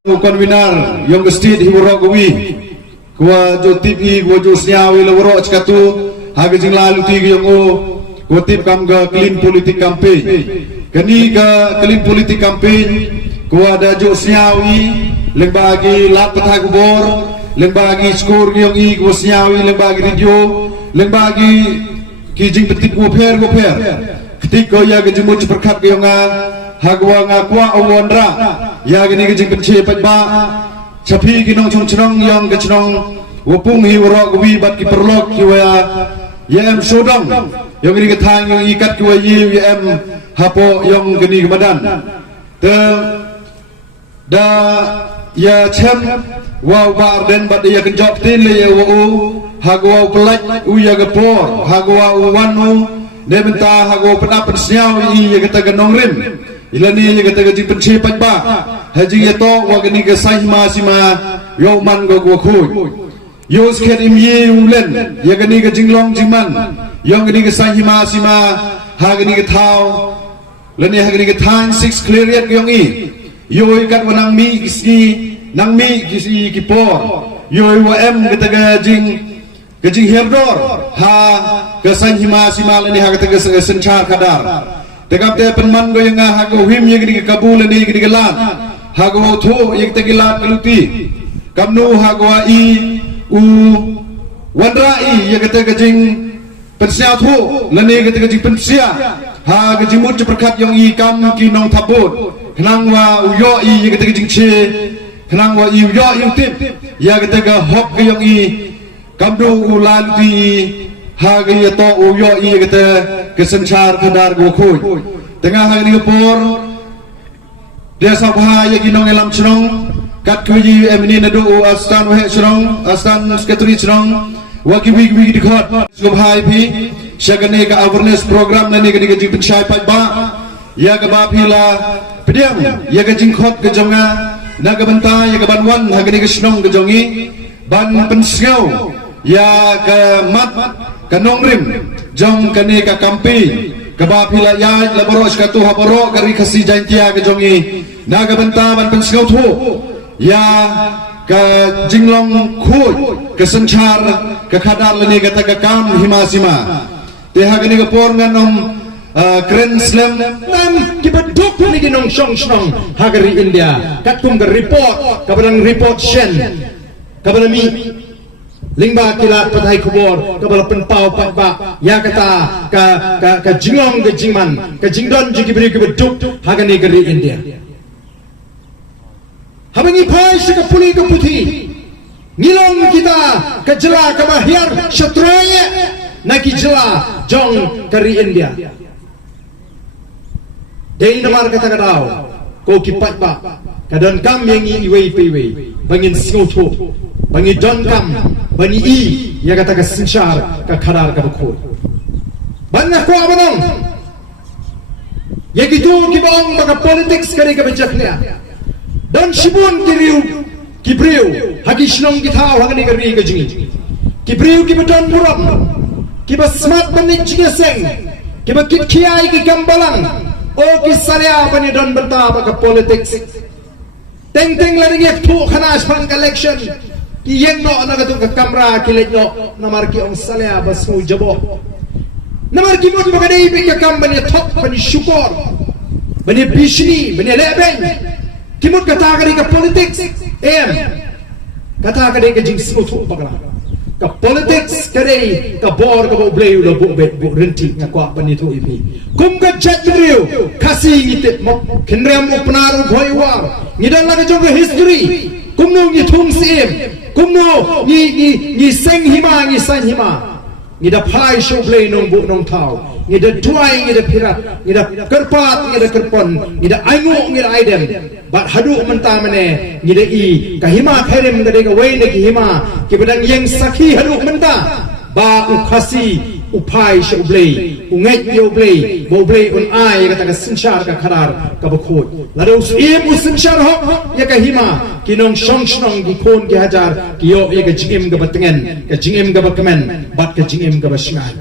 Konvenar yang gestit hiburok gawi kuah jo TV kuah jo senyawi leworok cikatu harga jeng lalu tiga yang kuah tip kam ke clean politik campaign kini ke clean politik campaign kuah ada jo senyawi lembagi lapat hakubor lembagi skor yang kuah senyawi lembagi radio lembagi kijing petik kuah per ketika ya kejemut perkat yang hagwa ngakwa awandra ya gini kejing penci pajba capi ginong cong yang kecong wapung hi warok wi bat ki perlok ki wa ya em sodong yang gini ketang yang ikat ki wa ya em hapo yang gini kebadan te da ya cem wa bar den bat ya kenjop tin le ya wa hagwa pelaj u ya gepor hagwa wanu ne benta hagwa penapen siau i ya kata genong rim ilani yang kata gaji penci pajba haji yato wagani ke sahima sima yo man go go khuy yo sket im ye ulen ya gani ke jinglong jiman yo gani ke sahima sima ha gani ke thau lani ha gani ke than 6 clear yong i yo ikat wanang mi kisi nang mi kisi kipor yo wa em kata gajing herdor ha ke sahima sima lani ha kata ke senchar kadar tegap te penman go yang hago him yang di kabul ni di gelan hago tho yang te gelan keluti kamnu hago i u wandra i yang kata gajing pensia tho lani kata gajing pensia ha gajing mut perkat yang i kam ki nong tabut kenang wa uyo i yang kata gajing che kenang wa i uyo yang tip ya kata ga hok yang i kamnu ulanti haga ya to uyo i kata kesencar kadar go khuy tengah hari ni por dia sabha ya ginong elam chrong kat kuji emni nadu astan wa chrong astan sekretari chrong wa kibi di khot subhai phi shagane ka awareness program nani ka ji penchai pajba ya ka ba phila pediam ya ka jing khot ka jonga na ka banta ya ka banwan hagani ka chrong ka jongi ban pensngau ya ka mat kanong rim jong kane ka kampi kaba pila ya laboros ka tu haboro kari kasi jantia ke jongi naga benta ban pensau thu ya ka jinglong khut ke senchar ka khadar leni ka ta ka kam himasima te ha gani ka por nganom grand slam nam ki baduk ni ginong song song hagari India katum ka report kabarang report shen kabarami lingba kilat patai kubor kabala penpau patba ya kata ka jinglong ke jingman ka jingdon jigi beri ke beduk hagani gari India habangi pai ka puli ke putih ngilong kita ka jela ka bahyar syatroye naki jela jong gari India dein damar kata kadau ko ki patba kadon kam yang iwei piwei bangin singoto bangi don kam bani i ya kata ka senchar ka khadar ka bukhur banna ko abanong ya gitu ki bong maka politics kare ka bejaknya dan shibun ki briu hagi shnong ki thau hagani ka ri ka jingi ki briu ki beton muram ki ba smart bani jigeseng ki ba kit khiai ki gambalang o ki salya bani don banta ka politics teng lari ngek thu khana aspan election ki yeng no na gatu ka kamera kilet no namar ki ong salya bas mu jabo namar ki mo ba dei be ka kam bani thok bani shukor bani bishni bani leben ki mo ka ta ka politics em kata ka de ka jing smu thu bagla ka politics ka de ka bor ka bo bleu lo bo bet bo renti nga kwa bani thu ipi kum ka chat riu kasi ngite mo kinrem upnar bhoi war ngidal la ka jong history kumno ni thum sim kumno ni seng hima ni san hima ni da phai show play nong bu nong thau ni da tuai ni da pirat ni da kerpat ni da kerpon ni da aingo ni da aidem bat hadu menta mane ni da i ka hima khairem ga de ga wei ne ki hima ki badang yeng sakhi hadu menta ba u khasi upai show play ungai yo play bo play un ai ga ta ka sinchar ka kharar ka bukhut la do im usinchar ho ya ka hima kinong song di kon ki hajar ki yo ya ka jingim ga batengen ka jingim ga bakmen bat ka jingim ga basngan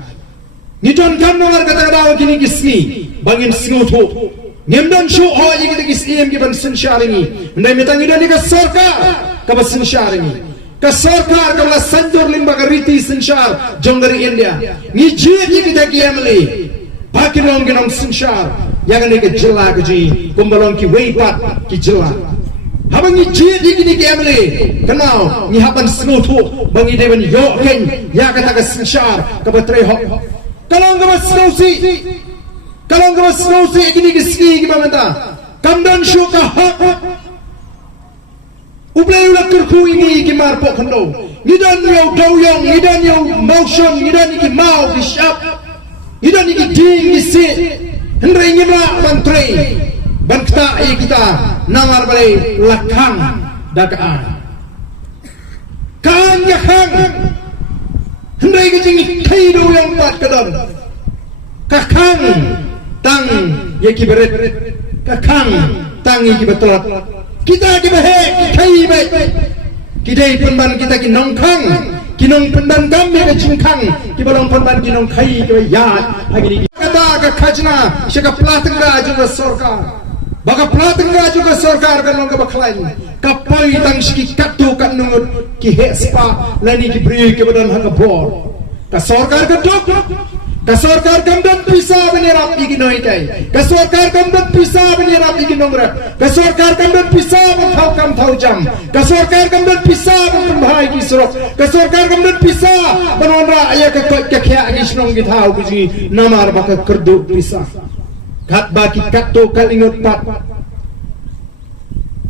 ni don kam nomor kata daw kini gisni bangin singutu ngem shu ho yi kita gisni ki ban sin sharingi ndai mitang idon ka sarkar ka ban sin sharingi ka sarkar ka la sanjur limba ka riti sin shar jongari India ni ji yi kita ki amli bakin long ginong sin shar yang ni ke jela ke ji kumbalong ki weipat ki jela habang ni ji di kini ki amli kenal ni haban singutu bangi dewan yo ken ya kata ka sin shar ka batre ho kalau enggak snowsi gini ski gimana kamdan syuka ublay ulat kurku ini kimar pok kendo ngidan yo doyong ngidan yo motion ngidan iki mau ki shap ngidan iki ding isi hendra ngima bantre ban kita namar balai lakang dagaan kan ya kan hendra iki jing kai doyong pat kadon kakang tang yaki beret kakang tang yaki betot kita ki bahe kai bai kidai penban kita ki nongkang kinong penban kami ke jingkang ki balong penban kinong kai ki ya hagini kata ka khajna shaka platengga juga sarkar baka platengga juga sarkar kan nong ka bakhlain kapai tang shiki katu kan nungut ki hespa lani ki bri ki badan haka bor ka sarkar ka dok ka sarkar kamdan pisa benirap igi noikai ka sarkar kamdan pisa benirap igi nongrap ka sarkar kamdan pisa benthau kam thau jam ka sarkar kamdan pisa benbhai ki surok ka sarkar kamdan pisa benonra aya ka khya agi snong gi thau gi namar baka kerdu pisa kat baki katto kalingot pat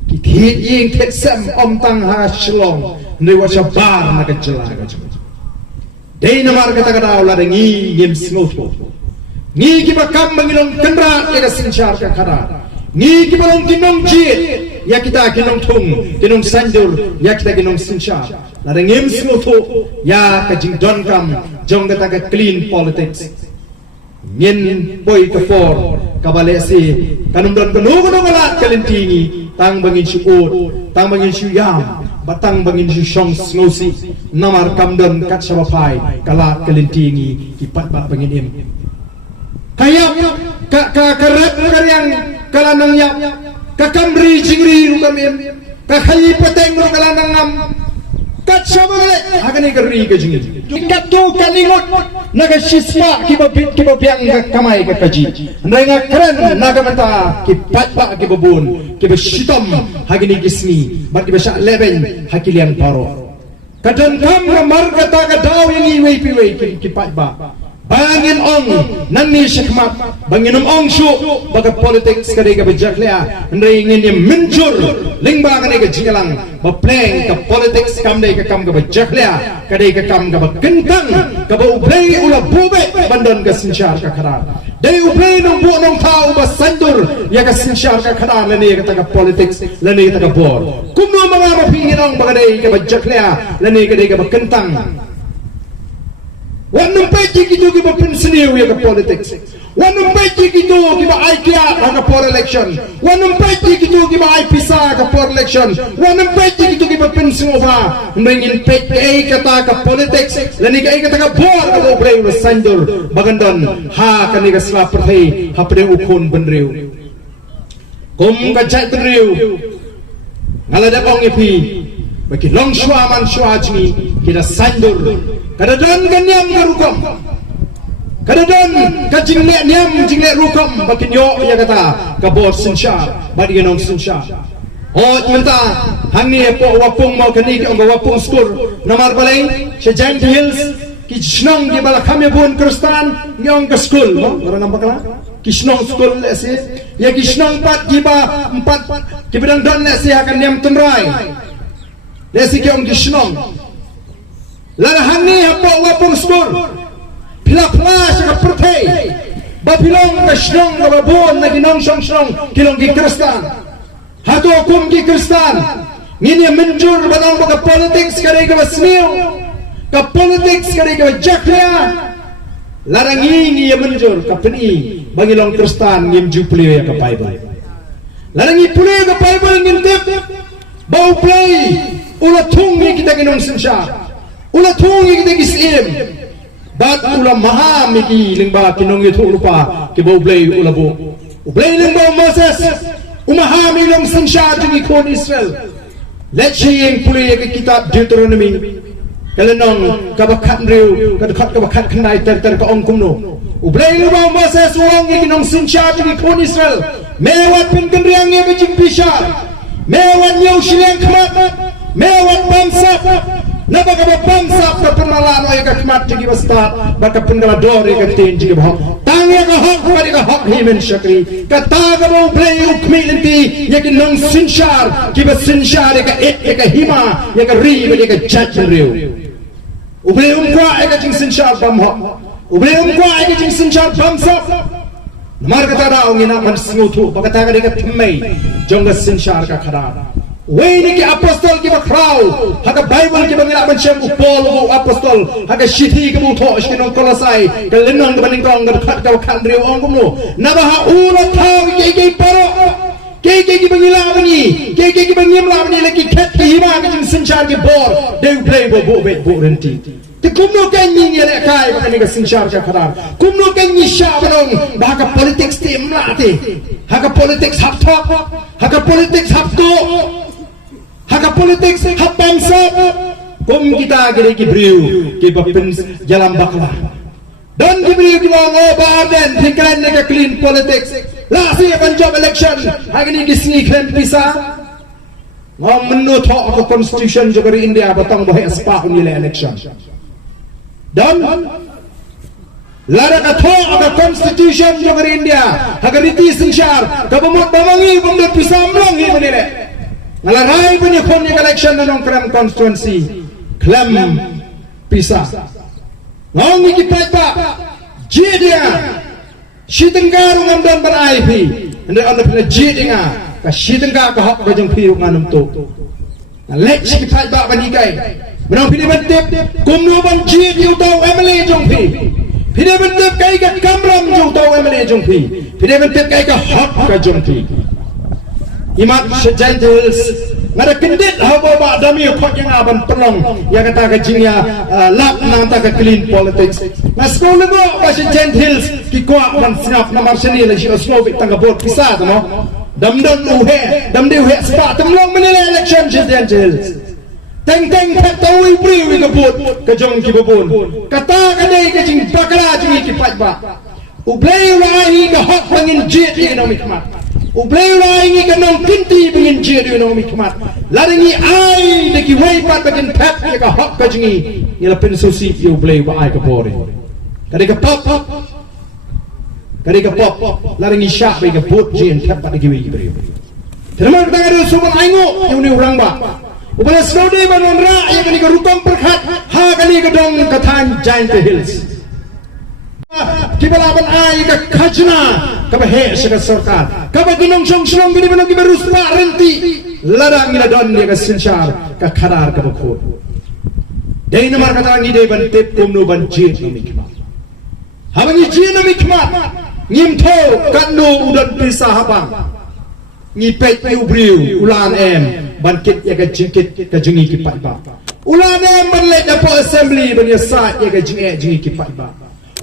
ki thi ying thet sam om tang ha shlong ni wa chabar na ka jela ga Dei namar kata ulah ngi ngim singoto ngi ki bakam bangilong kendra ya sinchar ka khara ngi ki balong kinong jit ya kita kinong thung kinong sandur ya kita kinong sinchar la ngim singoto ya ka jing don kam jong kata ka clean politics ngin poi ka for ka bale si kanum don kanu ngala kalintingi tang bangin syukur tang bangin syuyam batang bangin syong ngosi namar kamdon kat sabapai kala kelintingi kipat ba bangin im kaya ka karat karyang kala nang yap ka kamri jingri rukam im ka khayi pateng ru kala nang ngam kat sabale agani kari ke jingri katu kalingot naga sispa ki babiang ka kamai ka kaji nga keren naga mata kipat ba ki babun ki basitom hagini gisni bat ki basa leben hakiliang paro kadang kam marga ta ka daw yang iway piway kipat ba bangin ong nani shikmat bangin ong shu baga politics kadai ka bajaklea ndai ngin ni menjur lingba kadai ka jingalang ba playing ka politics kam dai ka kam ka bajaklea kadai ka kam ka kentang ka ba ublay ula bube bandon ka sinchar ka kharar dai ublay nong bu nong thau ba sandur ya ka sinchar ka kharar lani ka ta ka politics lani ta ka bor kumno mga mapinginong baga dai ka bajaklea lani kadai ka kentang Wanam pagi kita kita pensiniu ya ke politics. Wanam pagi kita kita IKEA ke for election. Wanam pagi kita kita IPSA ke for election. Wanam pagi kita kita pensiniu apa? Mengin PKI kata ke politics. Lani kata ke bor ke boleh sanjur. Bagandon ha kani ke selap perhai ha pada ukun benriu. Kum kacai benriu. Ngalada bang ipi. Bagi long shua man shua jni kita sanjur. Kadadon kanyam garukom, kadadon kajingle nyam jingle rukom, bakin yo ya kata kabor sinshar, badi genong sinshar. Oh minta hangi po wapung mau kani ke ongga wapung skur namar balai sejan hills kisnong di bala kami pun Kristen ngong ke school, orang nampak lah kisnong school lesi, ya kisnong empat kibidang don lesi akan nyam temrai, lesi ngong kisnong. Larahani apa wapung skor pila-pila sa pertay bapilong kasnong babon na ginong song kilong gi Kristan hato kum gi Kristan ngini menjur banang baga politics kadai ka basniu ka politics kadai ka jaklia larangi ngi menjur ka peni bangilong Kristan ngim juple ya ka Bible larangi pule ka Bible ngintip bau play ula tung ni kita ginong sinsya Ula tungi kita kisim bat ula maha miki lingba kinong itu lupa ki boblay ula bo ublay lingba Moses umaha mi long sinsha jing ikon Israel let shiyeng puli ke kitab Deuteronomy kalenong kabakat riu kabakat kandai ter ka ong kumno ublay lingba Moses wong kinong sinsha jing ikon Israel mewat pin kendriang ke jing bishar mewat yaw shileng khamat mewat bamsap na baka bamsap ka penmalaan ay kakmat jigi basta baka pengalador ay katin jigi bahok tangya ka hok pari ka hok himen syakri kataga mo play ukmilinti yakin nong sinshar kiba sinshar ay ka it ay ka hima ay ka ri ay ka judge riu ublay umkwa ay ka jing sinshar bamhok ublay umkwa ay ka jing sinshar bamsap namar kata daw nginakan singutu baka taga ay ka timay jong ka sinshar ka kadada Wini ki apostol ki bakraw haga Bible ki bangila banshem upol bu apostol haga shithi ki buto iskinong Kolosai kalinong ki baningkong gadkat ka kandri ong kumno nabaha ulo taw ki paro ki bangila bangi ki bangimla bangi lagi ket ki hima ki jing sinchar ki bor they play bu renti ti kumno kanyi ni le kai bakani ka sinchar ka khadar kumno kanyi sha banong baka politics ti mlati haga politics haptok haga politics hapto haga politics hak bangsa kum kita gede ki briu ki bapin jalan bakla dan ki briu ki wong baden thikan ne ka clean politics la si Punjab election hagini ki sni klen pisa ngom menu tho ko constitution jogari India batang bahe spa ni election dan lara ka tho ka constitution jogari India hagariti sinchar ka bamot bamangi bamot pisa mlong hi benile ngalarai punya konnya election nong Kram constituency Klam pisa ngong ikipai pa jidia shitenggaru ngamdan ban IP ande on the jidinga ka shitengga ka hok bajang piru nganum to lek ikipai ba banikai menong pini bantep kumno ban jid yu tau MLA jong pi pini bantep kai ka kamram jong tau MLA jong pi pini bantep kai ka hok ka jong pi imat sejentils ngada kendit habo ba dami khot yang aban pelong ya kata ka jingya lap nang ta ka clean politics mas ko lego ba sejentils ki ko man snap na marsani la shi osmo bit tanga bot pisa no damdam uhe spa tamlong menile election sejentils teng tak tawi pri wi ka bot ka jong ki bobon kata ka dei ka jing bakra jing ki pat ba ublay rahi ka hok bangin jet economic mat ublay rahi ka nong kinti bangin jet economic mat laringi ai de ki wei pat bagin pet ka hok ka jingi ila pensusi yu ublay wa ai ka bori kadi ka pop laringi syak bai ka bot jin pet pat ki wi bri terima kita ngadu subang aingo yu ni urang ba ubala snowde banon ra ya kani ka rukam perkhat ha kani ka dong kathan giant hills kibalaban ay ka khajna kabahe sa sarkar kabaginong song gini banong gibarus parenti larang ila don ni ka sinchar ka khadar ka bakho dai namar kata ngi dai ban tip kumno ban jit no mikma habangi jit no mikma ngim tho kanno udan pisa habang ngi pet ubriu ulan em ban kit ya ka jingkit ka jingi ki pat ba ulan em ban le da po assembly ban ya sa ya ka jingi ki pat ba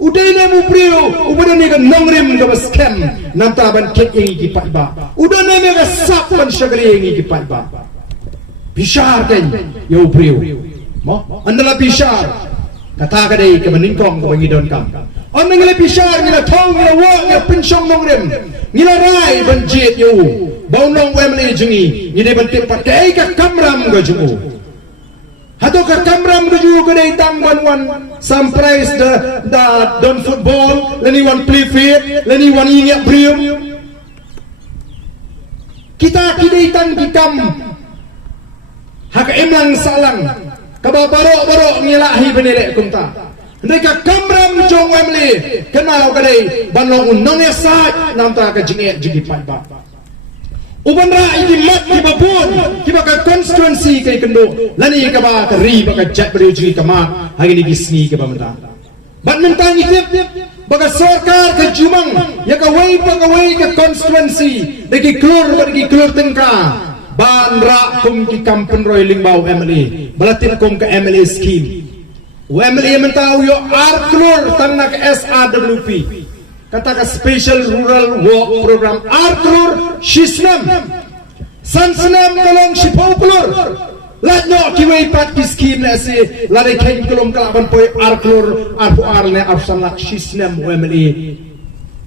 udai ne mu brio ubada ne ga nongrim ga scam namta ban kit ingi ki pat ba uda ne me ga sap ban shagri ingi ki pat ba bishar kan yo brio mo andala bishar kata ka dei ka baningkong ka bangidon kam on ngile bishar ngila thong ngila wa ngila pinchong nongrim ngila rai ban jet yo baunong wemle jingi ngide ban kit pat kai ka kamram ga jumu hato ka kamram ga jumu ka dei tang wan surprise the don football leni wan play fit leni wan ingat brium kita kidei tang kikam hak emlang salang kaba baro ngilahi benele kumta ndeka kamram jong wemle kenal ka dei banong unong esa namta ka jingi pat ba uban ra iki mat ki babon ki baka constituency kay kendo lani ka ba ka ri baka jet bari ji ka ma hagini gisni ka ba mata ban mentang itip baka sarkar ka jumang ya ka way ka constituency deki klur tengka ban ra kum ki kampun roy lingbau MLA balatin kum ka MLA scheme UMLA mentau yo Arklur tang nak SRWP kata ka Special Rural Work Program Arklur Shisnam Sansnam kolong Shipauklur latno kiwei pat ki scheme na si lare ken kolom kalaban poi Arklur arpu arne arsanlak Shisnam UMLA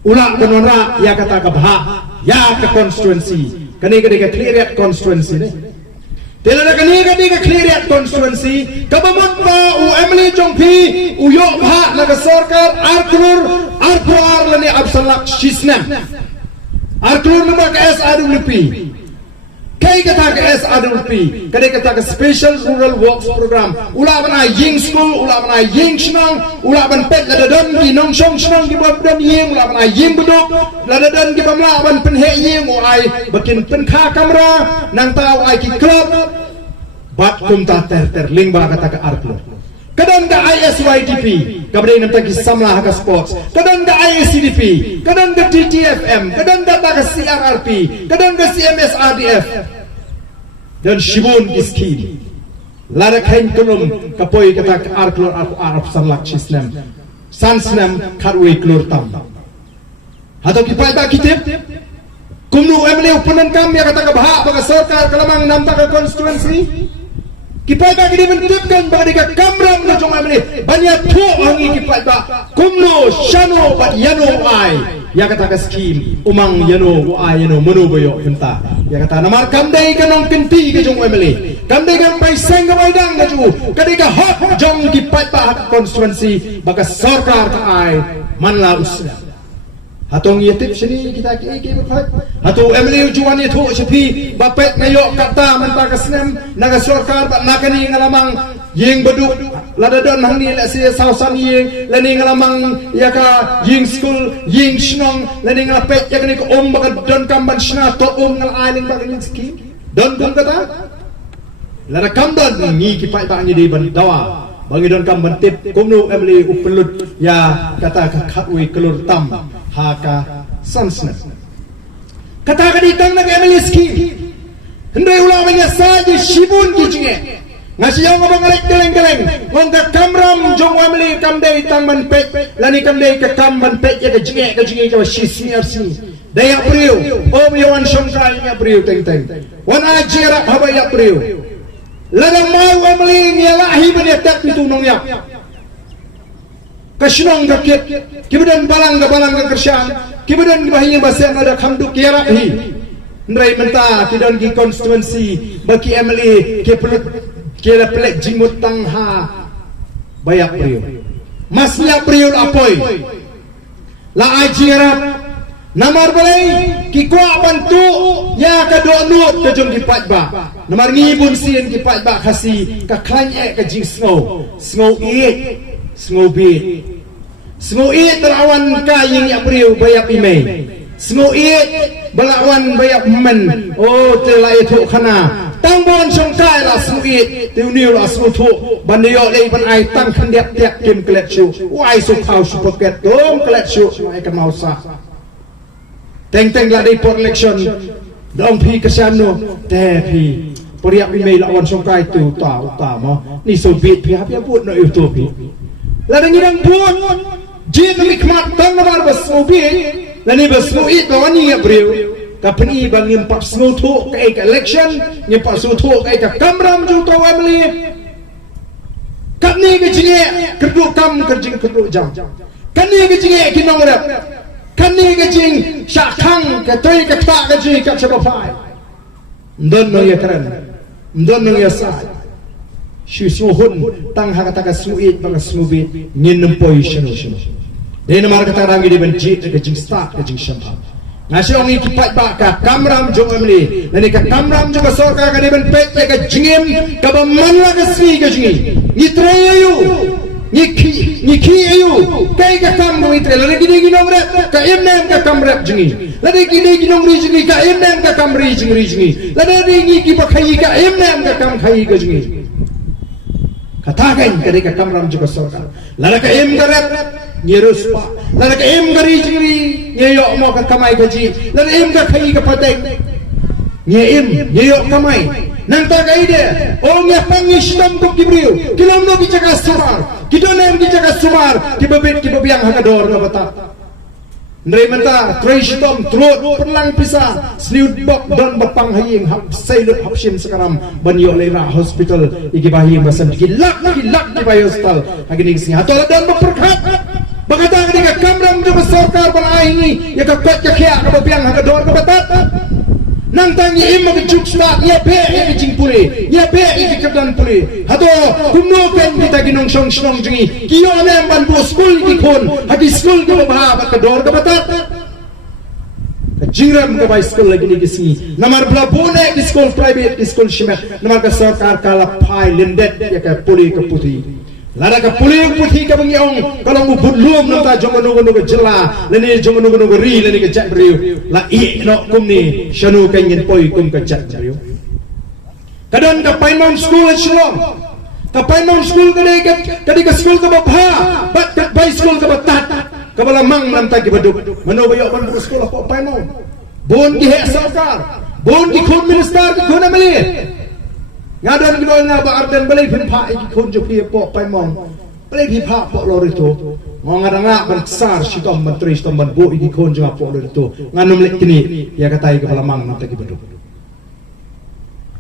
ula konora ya kata ka bha ya ka constituency kani ka clear constituency ne Tela kani clear constituency kabamot pa UMLA jongpi uyo bha naga sarkar Arklur arpuar lani absalak Shisnam Arklur number ka SRWP kai kata ka SRWP kani kata ka Special Rural Works Program ula bana ying school ula bana ying shnang ula ban pet ladadon ki nong shong shnang ki babdan ying ula bana ying buduk ladadon ki bamla ban penhe ying ai bakin penkha kamera nang tau ai ki club bat kumta ter ling ba kata ka Arklur kadang ka ISYDP kabri nam ta ki samla ka sports kadang ka ISCDP kadang ka TTFM kadang ka CRRP kadang ka CMSRDF dan shibun ki scheme lara kain kolom kapoi kata ka Arklur arab samlak Shisnam sansnam kharwe klur tam hato ki pai ba kitip kumnu UMLA upunan kam ya kata ka bha baga sarkar kalamang nam ta ka constituency kipai ba gidi mentipkan ba ka kamram na jong UMLA banyak tu hangi kipai ba kumno shano ba yano ai ya kata ka scheme umang yano ai yano munu boyo pinta ya kata namar kamdai kanong kenti ke jong UMLA kamdai kan pai seng ka bai dang ka ju kadai ka hot jong kipai ba constituency baga sarkar ka ai manla usra hatong yetip sini kita ki berfat hatu UMLA juan itu sepi bapet ngayo kata mentah kesnem naga sarkar tak nakani ngalamang ying beduk ladadon hang ni lasi sausan ying lani ngalamang ya ka ying school ying shnong lani ngapet ya kani ko baga don kamban shna to ngal ailing baga ying ski don kata lada kamban ni kipai ba ni di bandawa bangi don kamban tip kumnu UMLA upelut ya kata ka khatwe kelur tam haka sansna kata ka ditang na UMLA scheme hendai ulang banya saja shibun kijinge ngasi yang ngabang alek geleng-geleng ngong ka kamram jong UMLA kamdai tang man pet lani kamdai ka kamban pet ya ka jinge ka shisniar sini daya priu om yawan shongkai ya priu teng wan ajira haba ya priu ladang mau UMLA ngelahi banya tak pitunong ya kasnong kakit kemudian balang ka kersyang kemudian bahinya bahasa ada khamduk kiara hi ndrai menta kidan ki constituency baki UMLA ke pelut ke la pelek jimut tang ha bayak priu masnya priu apoi la ajira namar balai ki kwa bantu ya ka do nut ke jong ki pat ba namar ngibun sien ki pat ba khasi ka klanye ka jing snow Snow it belawan kaying ya priu bayak imei Snow it belawan bayak men oh tela itu khana tangbon songkai la snow it tiuniu la snow thu banyo lei ban ai tang khandiak tiak kim klet chu wai su khau su poket dom klet chu mai ka mausa teng la dei por election dong phi kasano te phi poriak imei lawan songkai tu ta mo ni so bit phi hapia put no itu phi la dengirang pun jin mikmat tang namar basmubi lani basmubi bawani ya brew kapni bang impak snutu kai ka election impak snutu kai ka kamram ju to UMLA kapni ke jinge kerdu kam kerjing kerdu jam kani ke jinge kinong rap kani ke jing syakang ka toy ka ta ka ji ka chabai ndon no ya kran ndon no ya sa Syusuhun tang hakata ka suit bang smubi ngin nempoi shino dena mar kata rangi di benci ke jing start ke jing shamba ngasi ong ikipat ba ka kamram jong UMLA nani ka kamram jong sarkar ka di ben pet ka jingem ka ba manla ka sri ka jingi ni treyu ni ki ayu kai ka kam no itre lagi di ginom rap ka emnem ka kamrap jingi lagi di ginom ri jingi ka emnem ka kamri jingi lagi di ki pa khai ka emnem ka kam khai ka jingi katakan ketika kamram juga sarkar lala ka em garap nyerus pa lala ka em gari jingri nyeyo mo ka kamai gaji lala em ka khai ka patek nyeyo kamai nang ta ka ide o nya pangistam ko kibriu kilom no bicara surar Kidonem gijaga sumar kibabit kibabiang hakador ka bata. Ndray menta Trishtom trot perlang pisa sniud bok don bapang haying sailot hapsin sakaram banyo lera hospital igibahi masam kilak kibahi hospital agini sing hatol don berkat bagata agini ka kamram jo sarkar balahi ya ka kwat ka kya ka babiang hakador ka bata nang tangi imma ke juksta ya be ya jing puli ya be ya kedan puli hato kumno ken kita ginong song jingi kiyo ne ban bo school ki kon hadi school ke ba ba ka dor ka batat jingram ka ba school lagi ni gisi namar bla bone ki school private school shimet namar ka sarkar kala phai lindet ya ka puli ka puti lara ka puli puti ka bangi ong kalau budlum nang ta jong no jela leni jong no ri leni ka jak briu la i no kumni shanu kan yin poi kum ka jak briu kadon ka paimon school shlom ka paimon school ka ka school ka ba bat ka bai school ka batat ka bala mang nang ta ki baduk mano bayo ban school ko paimon bon ki he sarkar bon ki khun minister ki khun amali ngadon gino nga ba arden balay pinpa iki kun jo pia po paimong balay pinpa po lorito ngada nga ban sar sitom menteri sitom ban bo iki kun jo po lorito nganum lek kini ya katai ka palamang nang tagi bedu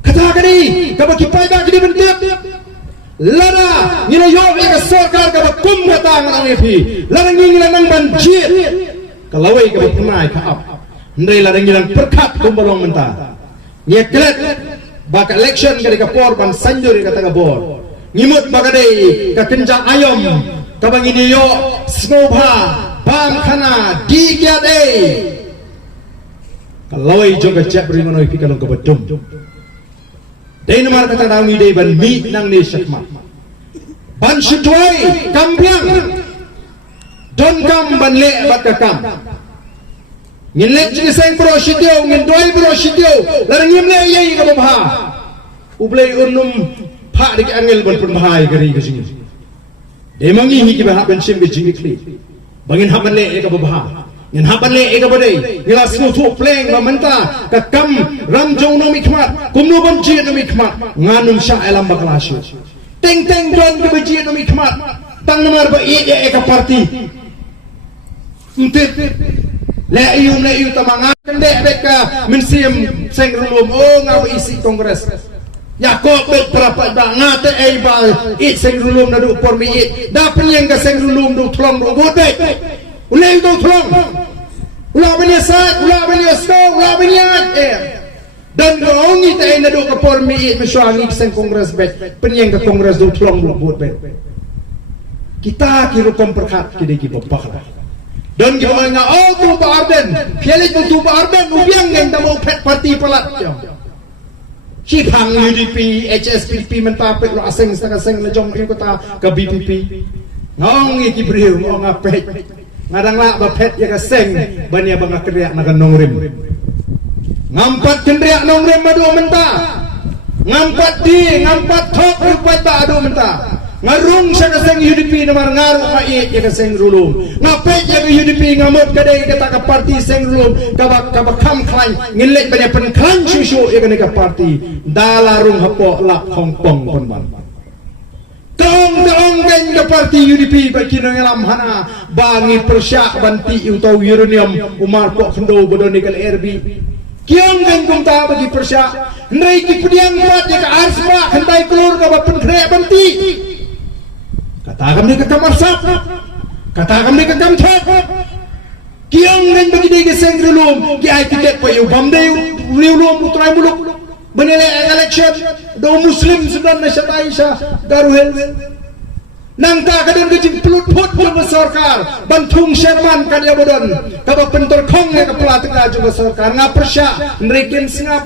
kata kani ka ba kipai ba kini bentip lada ngina yo ka sarkar ka ba kum kata ngan epi lada ngina nang banjir kalawai ka ba punai ka ap ndai lada ngina perkat kumbalong menta ya klet baka election ka por ban sanjuri ka taga bor ngimut baka day ka kenjang ayom kabang iniyo snobha bam khana digya day kalawai jong ka jabri ngonoy pikalong ka badum day namar ka tanang day ban mi nang ni shakma ban shutway kambyang don kam ban le bat ka kam ngin lek jini seng bro shityo ngin doi bro shityo larang ngim le yai ka babha ublay unum pa dik angel ban pun bahai gari ka singi de mangi hi ki ba ban sim bi jingi kli bangin haban le ka babha ngin haban le ka badai ngila snu thu pleng ba manta ka kam ram jong no mikmat kumno ban ji no mikmat nganum sha alam baklashu teng teng don ka ba ji no mikmat tang namar ba i ka party untip la iyu tamanga kende beka mensiam seng rumum ngaw isi kongres yakob bet berapa ba ngate ai ba it seng rumum na du por mi it da penyeng ka seng rumum du thlong du bot bet ulei du thlong ula benya sa ula benya sto ula benya dan gongi te na du ka por mi it meswangi seng kongres bet penyeng ka kongres du thlong du bot bet kita kira komperkat kide ki babaklah dan kita nga tu Arden pialit mo tu Arden ubiang ng damo pet party palat si hang UDP HSPP mentapit lo aseng sa kaseng na jong ko ta ka BPP ngong ikibriw mo nga pet ngadang la ba pet ya kaseng banya bang kriya na kanong rim ngampat kendriya nong rim madu menta ngampat thok rupat ba adu menta ngarung sa kaseng UDP namar ngaru mait ya kaseng rulum ngapet ya ke UDP ngamot kadai kata ka party seng rulum kabakam klan ngilek banyak penklan susu ya ka party dalarung hapo lak Hongkong ponman Tong kan ka party UDP ba kinangalam hana bangi persya banti utaw uranium umar po kendo bodoni kal RB kiong kan kumta bagi persya ndai ki pudiang pat ya ka arspa handai kelur ka ba penkre banti katakan mereka kamar sap katakan mereka kamthak kiong ngan bagi dia seng rulum ki ai tiket pa yu bamde rulum utrai muluk benele election do muslim sudan na syatai sya garuhel nang ta kadon gejing pelut put pun sarkar bantung sherman kadya bodon kaba pentor khong ya kepala tengah juga sarkar ngapersya nrekin singap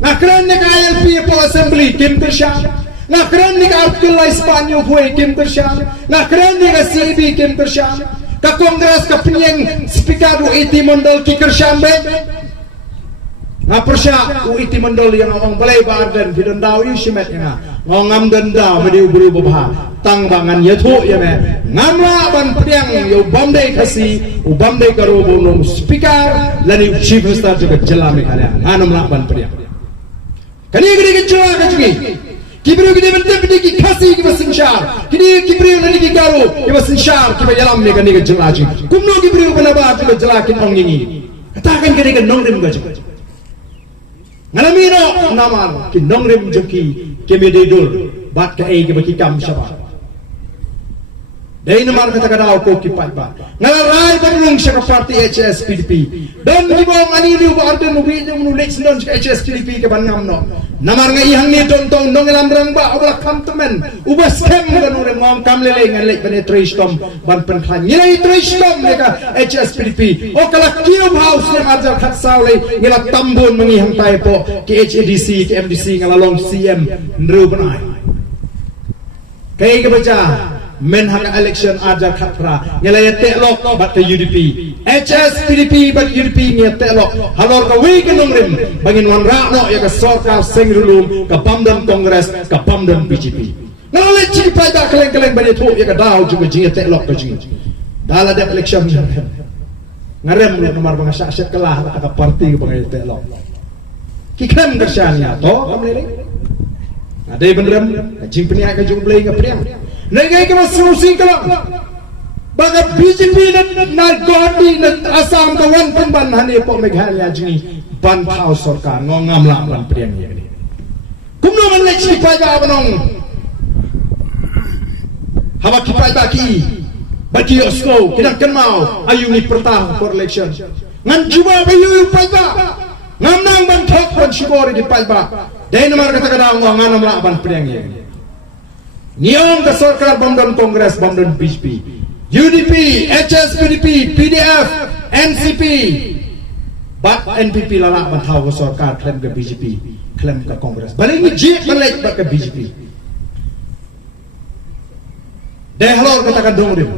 ngakran ne ka LP po assembly kim persya ngakran ni ka artikel Espanyol huay kim tersyam ngakran ni ka CB kim tersyam ka kongres ka penyeng speaker UIT Mondol ki kersyam be ngapersya UIT Mondol yang orang balai ba arden bidon daw yu shimet nga ngam den daw medi ubru babha tang bangan yathu ya me ngamla ban penyeng yo bamde kasi u bamde karo bonum speaker lani chief minister juga jelami kalian anam la ban penyeng kani gede kecua kecui Kibriu kini mentep ki khasi ki basinshar. Kini kibriu nani ki garu ki basinshar ki bayalam me kani ke jelaji. Kumno kibriu kana ba tu jelakin ongingi. Katakan kini ke nongrim gaji. Ngalamino namar ki nongrim joki kemededul bat ka e ki baki kam shaba. Dahil naman kata-kata ako kipat ba ngalaray banglong siya ka party HSPDP don gibong aniliw ba arden ubi yung nulis don sa HSPDP ka banngam no namar nga ihang ni don tong nong ilamrang ba wala kamtamen ubas kem ganun rin mo kamlele nga late ban trace tom ban penklan nilay trace tom ka HSPDP o kala cube house ni Arjal Khatsawlay nila tambon mangihang tayo po ki HADC ki MDC nga lalong CM nrubanay kaya ka ba dyan men hak election Arjal Khatra ngelaya teklok bat ke UDP HSPDP bat UDP nge teklok halor ka wi ke nongrim bangin wan rakno ya ka sorkar sengrulum ka pamdan kongres ka pamdan BJP ngalale chi pai da keleng-keleng bani tu ya ka daw juga jinge teklok ka jinge dala de election ngarem lu nomor bang syak kelah ka parti bang teklok ki krem kerjanya to kamlele ada beneram jing penia ka jung blei ka priang Negay ka masusin ka lang. Baka BJP na godi na asam ka wan pemban hani po Meghalaya jini ban tao sorkar ngongam lang lan priang ini. Kumno man lek si pai ba banong. Hawa ki pai ba ki. Bagi osko kinang kenmau ayu ni pertah for election. Ngan juba bayu pai ba. Ngam nang ban thok ban shibor ki pai ba. Dai namar kata-kata nganam la ban priang ini. Niong ke sorkar bamdan kongres bamdan BJP UDP, HSPDP, PDF, NCP bat NPP lalak bantau ke sorkar klaim ke BJP klaim ke kongres balik ni jik balik bat ke BJP deh halor katakan dong dia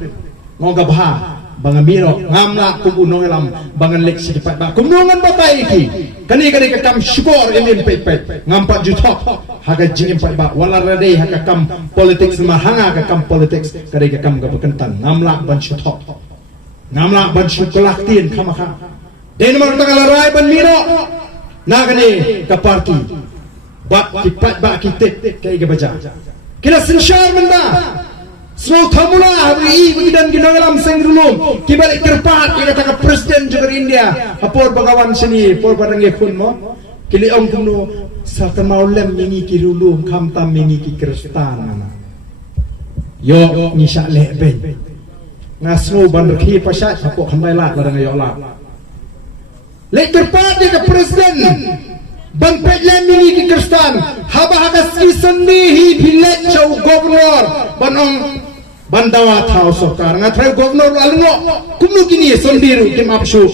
ngoga bah bangan miro ngamla kumunong elam bangan leksi dipat ba kumunongan batai ki kani ke kam syukur emin pet ngampat juta haga jingin pat ba wala rade haga kam politik semua hanga ke kam politik kani ke kam gabekentan ngamla ban syutok ngamla ban syukulaktin kamaka den mar tangala rai ban miro na kani ke parti bat dipat ba kitek kai ke baja kila sinsyar menda So thamula hari begidan ginalam sengrulum kibalik kerpat kita taka presiden juga India apor bagawan sini por padange kun mo kiliong kuno sa tamaulem mingi kirulum kamtam mingi ki kristan yo ni sya leben ngasmo bandki pasat apo khandai lat ladang yo lat lek kerpat dia presiden ban pejlan mingi ki kristan haba hagas ki sendihi bilet chau gobernur banong bandawa thau sorkar ngathai governor alngo kumnu kini sondiru kim apshu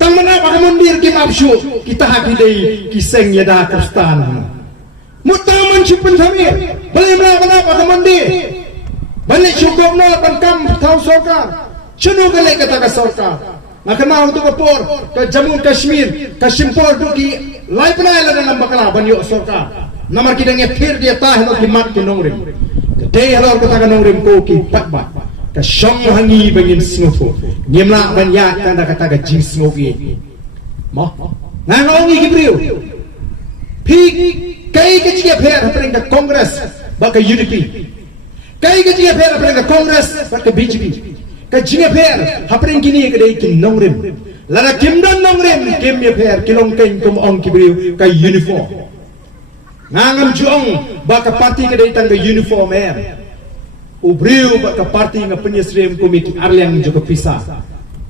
tang mana pa mondir kim apshu kita hakidei kiseng yada kristan mutaman chupen thami bale mana pa mondir balik chu governor ban kam thau sorkar chunu gale kata ka sorkar makama untuk kapor ke Jammu Kashmir Kashimpor duki lai panai la dalam bakala ban yo sorkar namar kidang phir dia tah no himat kinongrim Day halor kata kanong rimko ki patba ka syong hangi bangin snufo nyemla banyak tanda kata ka jing smoki mo ngangongi kibriu pi kai ke chia pher hapring ka kongres ba ka UDP kai ke chia pher hapring ka kongres ba ka BJP ka chia pher hapring kini ka dei kin nongrim lara kimdan nongrim kim ye pher kilong keng kum ong kibriu ka uniform ngangam juong baka parti ke datang ke uniform ubriu baka parti nga penyesrim komiti arliang juga pisah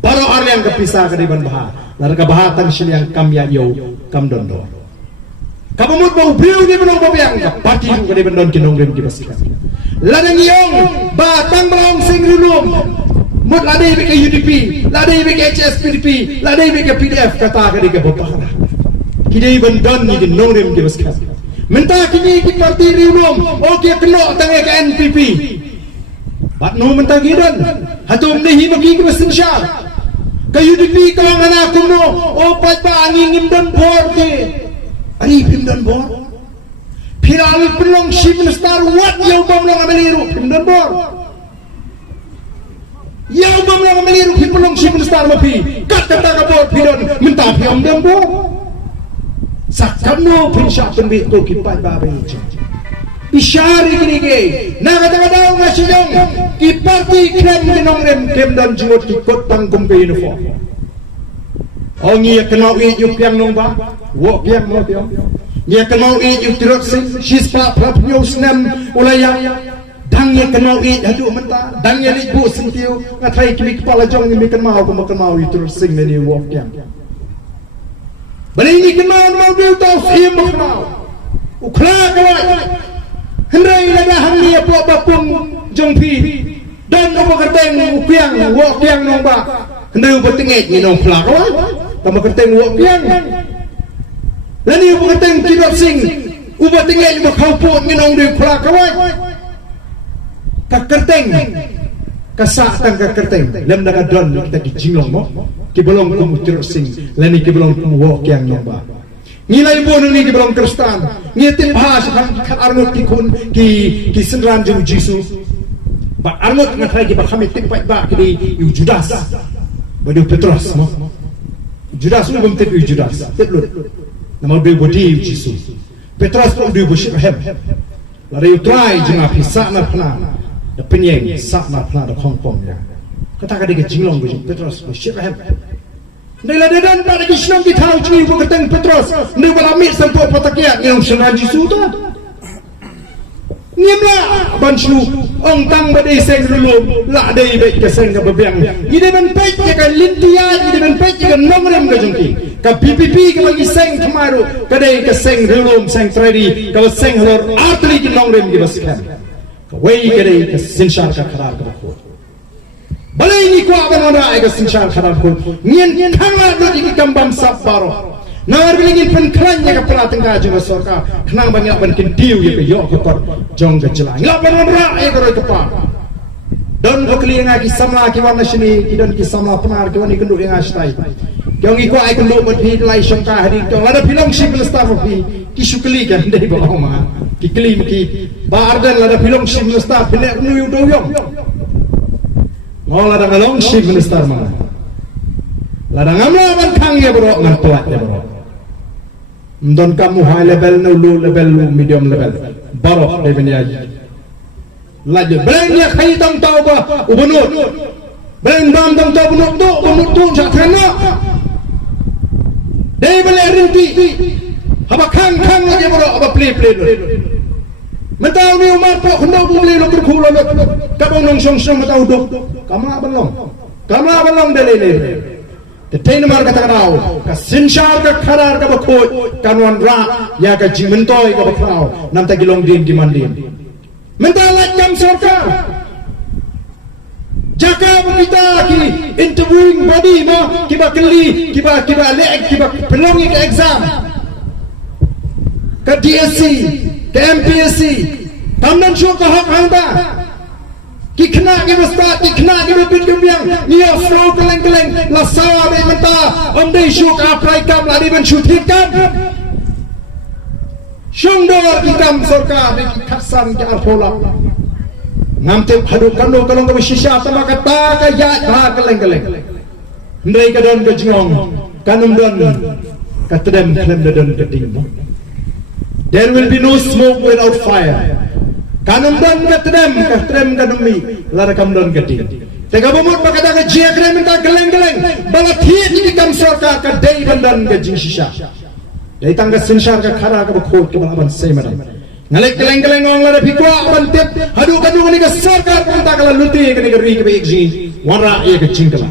baru arliang ke pisah ke deban bah lar ka bahatan siliang kam ya yo kam dondo kabumut ba ubriu ni benong babiang ka parti ke deban don kinong rim ki basikan ladang yong ba tang balong sing rilum mut ladai ke UDP ladai ke HSPDP ladai ke PDF kata ke ke bapa kidai ban don ni kinong rim ki basikan mentah kini ki parti riulum okey kena tangai ke NPP bat no mentah gidan hatum ni himaki ki mesinsyar ke UDP ka ngana kuno o pat pa angin dan bor ke ani pim dan bor piral pelong ship star what yo bamlong ameliru pim dan bor yo bamlong ameliru pim pelong ship star mapi kat kata ka bor pidon mentah pim dan bor sakano prinsya penbit ko kipai babai Pishari gini ke, na kata-kata ngasyong, ki parti krem minong rem kem dan jengot ki kot tangkum ke uniform. Ongi kenal yuk yang nong ba, wok yang mau tiang. Dia kenal yuk tirot sing, shispa prap news nem ulaya. Dang ye kenal hadu menta, dang ye libu sentiu, ngatai kimi kepala jong ini kenal yuk tirot sing ni wok yang. Bani ini kenal mau dia tahu siapa kenal. Ukra kawai. Hendai lada hamni apa bapung jongpi dan apa kerteng ukiang wok yang nomba hendai ubat tengek ni nong pelak awal tambah kerteng wok yang lani ubat kerteng tidak sing ubat tengek ubat kauput ni nong di pelak awal kak kerteng kasak tang kak kerteng lem dah don kita di jinglong mo kibelong kumu tidak sing lani kibelong kumu wok yang nomba Nilai bono ni di belong Kristen, ngitin bahas kan armut kikun ki senran jeng Jisu, ba armut ngatai ki ba kami timpai ba ki yu Judas, ba yu Petrus mo, Judas lu bom tip yu Judas, tip lu, nama yu bodi yu Jisu, Petrus pun yu boship hem, lari yu try jeng api sak na pena, da penyeng sak na pena da Hongkong ya, kata kadi ke jinglong boship Petrus boship hem. Nila dedan pada kisnam kita tahu ciri berkateng Petrus. Nila lamit sampai patakiat yang senang Jisu tu. Nimla bansu ong tang badai seng dulu la dai baik ke seng ke bebiang. Ide men pek ke lintia, ide men pek ke nomrem ke jengki. Ka PPP ke bagi seng kemaru, kadai ke seng dulu seng tradi, ka seng lor artli ke nomrem ke baskan. Ka wei kadai ke sinshar ka karar ke ko. Balai ni kuat benar ayat sinshar khadar ko. Nyen kanga lo di kambam sap baro. Nawar bilingin pen keranya ke pelateng ka jeng sorka. Kenang banyak ban kentiu ye ke yo ko kot jong ke jelang. Ngap benar ayat ko ke pa. Don ko kli nga ki samla ki warna sini ki don ki samla penar ki wani kendu yang astai. Jong iko ay kendu bot hi lai shongka hari jong ada film ship staff hi ki sukli kan dei ba ma. Ki kli ki ba ardan ada film ship staff ne nu yu do yong. Oh ladang along ship minister mana? Ladang amla ban kang ya bro ngan tuat ya bro. Mdon kamu high level no low level medium level. Baro de benya. Laju belanya kai tang tau ba ubunut. Belen bam tang tau bunut tu jak kena. Dei bele rinti. Haba kang ya bro aba play. Mentau ni umar po kendo buli lo kurkulo lo kabong nong song mentau dok kama balong dele tetain mar kata rao ka sinshar ka kharar ka bakoi kanwan ra ya ka jimentoy ka bakrao nam ta gilong din dimandin mentala jam sarkar jaka kita ki interviewing body mo kiba keli kiba leg kiba pelongi ke exam ke DSC ke MPSC tamdan show ka hak hangda ki kena ki basta ki kena ki bipit kembiang niya flow keleng la sawa be menta om dei show ka apply kam la di ben shoot hit kam shong do ki kam sarkar ki khasan ki arpola namte hadu kando kalong ka shisha tama ka ta ka ya ha keleng ndai ka don ka jingong kanum don ka tedem klem don ka ding. There will be no smoke without fire. Kanum don katrem kanumi lara kam don gedi. Tega bomot makada ka jia krem ta geleng balat hi di kam sorka ka dei bandan ka jing shisha. Dei tangga sinshar ka khara ka khot ka ban sei madam. Ngalek geleng ong lara pikwa ban tep hadu kadu ni ka sorka ka ta kala luti ka ni ka ri ka be jing wara ye ka jing kala.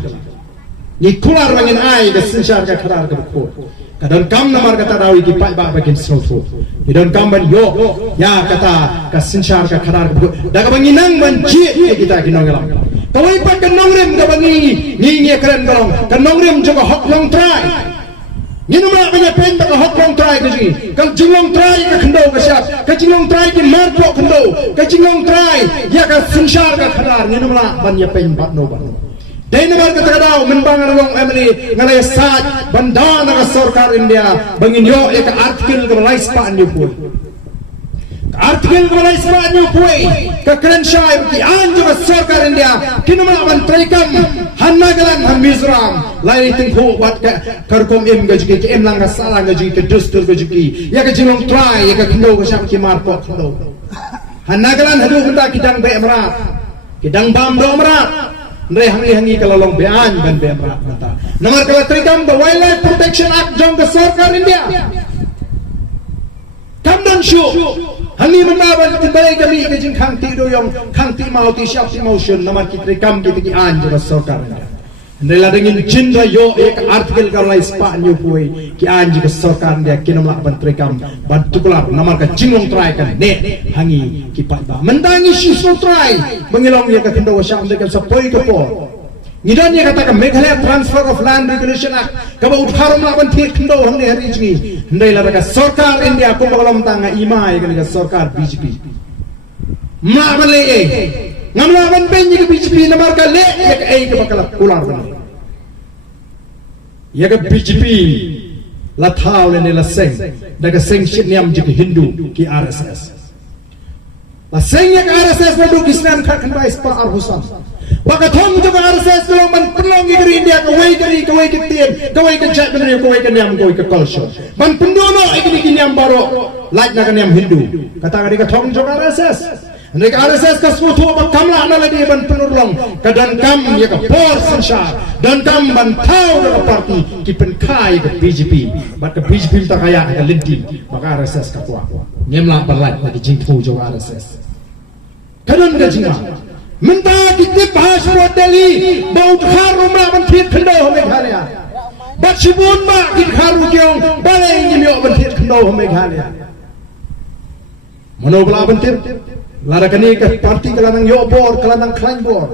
Ni kular bangin ai ka sinshar ka khara ka khot. Kadon kam namar kata dawi ki pai ba bakin soto. Idon kam ban yo ya kata ka sinshar ka khadar daga banginang ban ji kita kinong gelam. Kawai pa kanong rem ka bangi ni keren balong. Kanong rem juga hok long try. Ni numra banya pen ka hok long try ka ji. Kal jinglong try ka khndo ka syap. Ka jinglong try ki marpo khndo. Ka jinglong try ya ka sinshar ka khadar ni numra banya pen bat no ban. Dai nabar kata kadau menbang arong emily ngalai sat bandana ka sarkar India bangin yo ek artikel ka lais pa anyo po artikel ka lais pa anyo po ka krenshay ki anjo ka sarkar India kinuma ban traikam hannagalan han Mizoram lai ting ko wat ka karkom em gaji ki em lang ka sala gaji ki dustul gaji ki ya ka jinong try ya ka kendo ka sham ki marpo kendo Hanagalan hadu benda kidang be merat, kidang bam do merat. Ndre hangi kalalong bean ban be merat mata. Namar kala trikam the Wildlife Protection Act jong ke sarkar India. Kam dan syu. Hangi menawan tibalai kami ke jing khang ti do yong khang ti mau ti syap ti motion namar ki trikam ki ti an jong sarkar India. Nela dengin cindra yo ek artikel karla ispa nyu pui ki anji ke sarkar dia kinam lak ban trikam ban tukulap namar ka jingong try kan ne hangi ki pat ba mendangi shiso try mengilong ye ka tindo wasam de ka sapoi ka po ngidan ye kata ka Meghalaya Transfer of Land Regulation Act ka ba utharom lak ban thik tindo hang ne hari jingi nela ka sarkar India ko balam tanga imai ka sarkar BJP ma bale ngamlawan benyi ke BJP namar ka le ek ai ke bakal ular bani ya ke BJP la thau le ne la seng da ka seng shit niam ji ke Hindu ki RSS la seng ya RSS na du Islam kha kan bai spa ar husan wa ka thong jo RSS lo man pelong ke India ka wei ke tien ka wei ke chat bani ka wei ke niam ko ke culture ban pendono ek ni niam baro like na ka niam Hindu kata ka thong jo RSS Nek RSS ka suatu apa kamla na lagi ban penurlong kadan kam ya ka por sensar dan kam ban tau ka parti ki pen kai ka BJP bat ka BJP ta kaya ka linti maka RSS ka kuat nyemla balai lagi jingtu jo RSS kadan ka jinga menta ki tip bahas buat Delhi bau kharum la ban thit khando Meghalaya bat sibun ma ki kharu kyong balai ni yo ban thit khando Meghalaya mano bala ban thit lara kani ka parti kalanang yobor kalanang kleinbor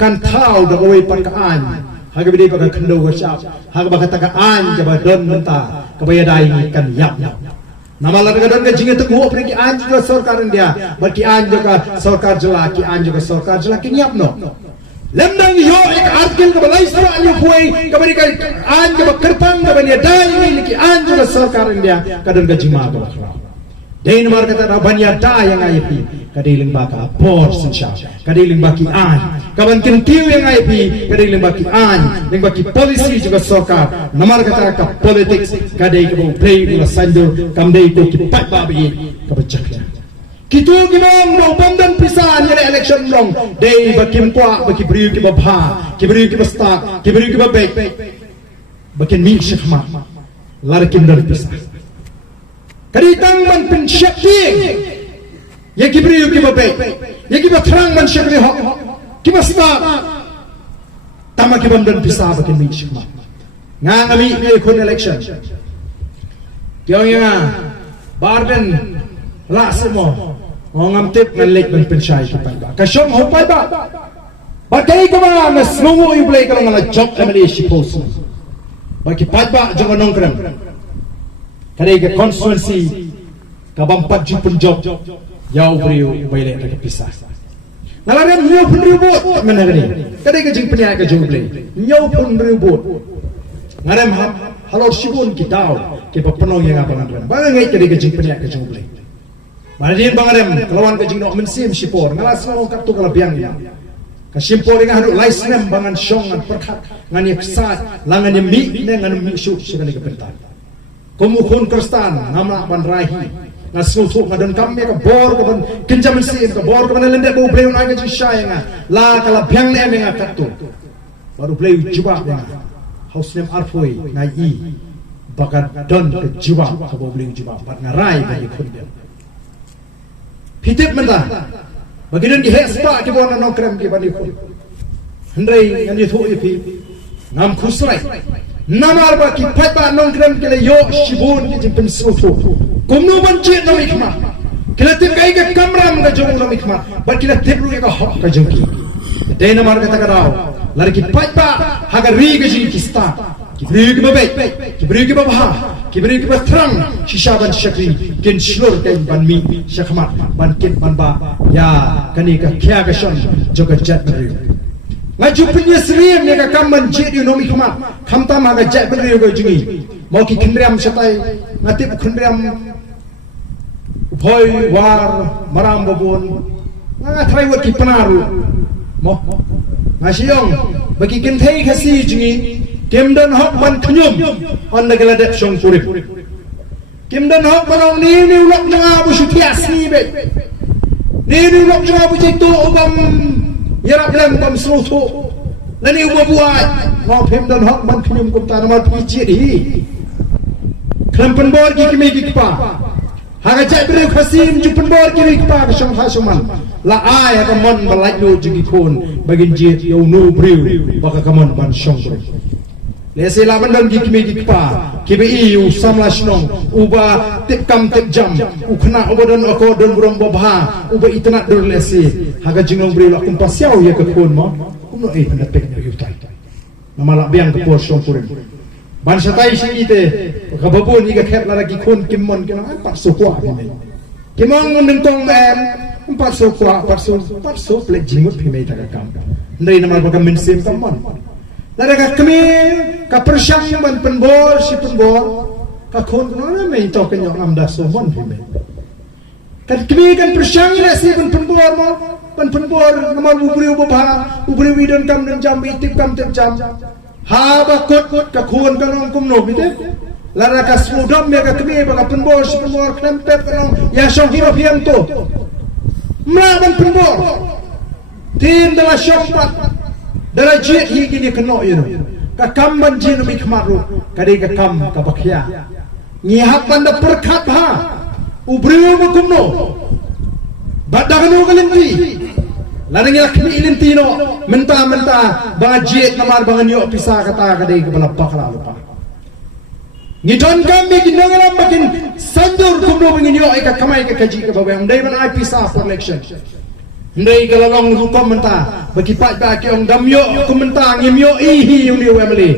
kan thau da oi pan ka an haga bidi pa ka khando ka shap haga ba kata ka an ka ba don menta ka ba yadai kan yap namala ka don ka jinge tu ko apne ki an jo sarkar India ba ki an jo ka sarkar jala ki an jo ka sarkar jala ki yap no lemdang yo ek artikel ka balai sara anyu koi ka bari ka an ka ba kerpang ka ba yadai ki an jo ka sarkar India ka don ka jima ka khra Dain mar kata rabanya da yang ayepi kadiling baka por sensya kadiling baki an kawan kintiu yang ayepi kadiling baki an ling baki polisi juga sarkar namar kata ka politics kadai ko play ila sandur kamdai ko ki pat babi ka bacak kitu gimong mo bandan pisan ni election long dei bakim kwa baki briu ki babha ki briu ki basta ki briu ki babek bakin mi shkhma larkin dar pisan Kaditang man pin syakti ya kibriu ki babe ya ki batrang man syakli ho ki basta tama ki bandan bisa bakin mi shikma nga ngami ngai kun election kyong ya barden la semo ngam tip ngalek ban pin syai ki pa ka shom ho pa ba bakai ko ba na snungu i play ka ngala job emily shipos ba ki pa ba jong nongkram kadai ke constituency kabang paju penjob yau beriu baile tak pisah ngalarem nyau pun ribut mana kani kadai ke jing penya ke jong play nyau pun ribut ngarem halor sibun kitau ke pepenong yang apa ngarem bangai kadai ke jing penya ke jong play balin bangarem kelawan ke jing no mensim sipor ngalas no kaptu kala biang ya ka simpor dengan hadu laisnem bangan syong ngan perkhat ngan yeksat langan yemi dengan misuk sekali ke pentan Kumukun Kristan nama ban rahi ngasutuk ngadon kami ka bor ka ban kinjam sim ka bor ka ban lende bo play na ga jishay nga la kala byang ne nga katto baru play juba nga house name arfoi ngai bakat don ka juba ka bo play juba pat ngarai ka ikun dia pitip menda bagidan di hespa ki bona nokrem ki bani ko hendrai ngani tho ipi ngam khusrai namar ba ki patba nongkrem kele yo shibun ki jimpen soto kumno banche no ikma kila tip kai ka kamram ga jong no ikma ba kila tip ru ka hok ka jong ki de namar ka takarao larki patba haga ri ga jing kista ki bri ki babe ki bri ki babha ki bri ki batrang shishaban shakri kin shlur ken ban mi shakhmat ban kin ban ba ya kani ka khya ga shon joga chat bri ngaju punya seriam ni ka kamman je di nomi khama khamta ma ga jai bri go jingi mau ki khindriam satai ngati khindriam phoi war maram bobon nga thai wa ki panaru mo ngasiong bagi kin thei khasi jingi kemdan hok ban khnyum on na gala dep song purip kemdan hok ban ni ni ulok nga bu shutia si be Ni lok jua buci tu ubam yarap lem ubam selutu. Lani ubam buat mau pem dan hak man kenyum kum tanah mal pijit hi. Kelam penbor ki kimi ki pa. Haga cak beri khasim ju penbor ki pa ke syang hasuman. La ai ha kamon balai no jugi kon bagin jit yo no briu baka kamon ban syang beri. Lesi la bandam ki kimi ki pa. Kibi iu samlas nong uba tip kam tip jam ukna uba don ako don burung bobha uba itna dur lesi haga jingong beri la kumpas siau ya ke kon mo kumno anda pek na yutai namala biang ke pos song kuring ban satai si ite kababun iga khet la lagi kon kimmon kena empat sokwa ni kimon ngun tong em empat sokwa empat so plek jimut phimei ta kam ndai namal baka min sim kamon Nada kami kapersyang ban penbor si penbor kakon kana mai to kenyok amda somon hime kan kami kan persyang ila si ban penbor mo ban penbor namal ubri ubha ubri widon kam dan jam itip kam tip jam ha ba kot kakon kanong kumno bite lara ka smudom ya ka kami ba penbor si penbor klempet kanong ya song hiro piam to mra ban penbor tin dala shoppat Dara jit hi gini keno yun. Kakam banjin umi kemaru. Kadi kakam kapakhya. Ngihak panda perkat ha. Ubriu makumno. Badagano kalinti. Larang yakni ilinti no. Menta banga jit namar banga niyo pisa kata kadi kapalapak lalu pa. Ngidon kami ginangalam makin sandur kumno bangin niyo ay kakamay kakaji kababayang. Day man ay pisa for election. Ndai galalong hukum menta bagi pak ba ke ong damyo kumenta ngimyo ihi uni wemli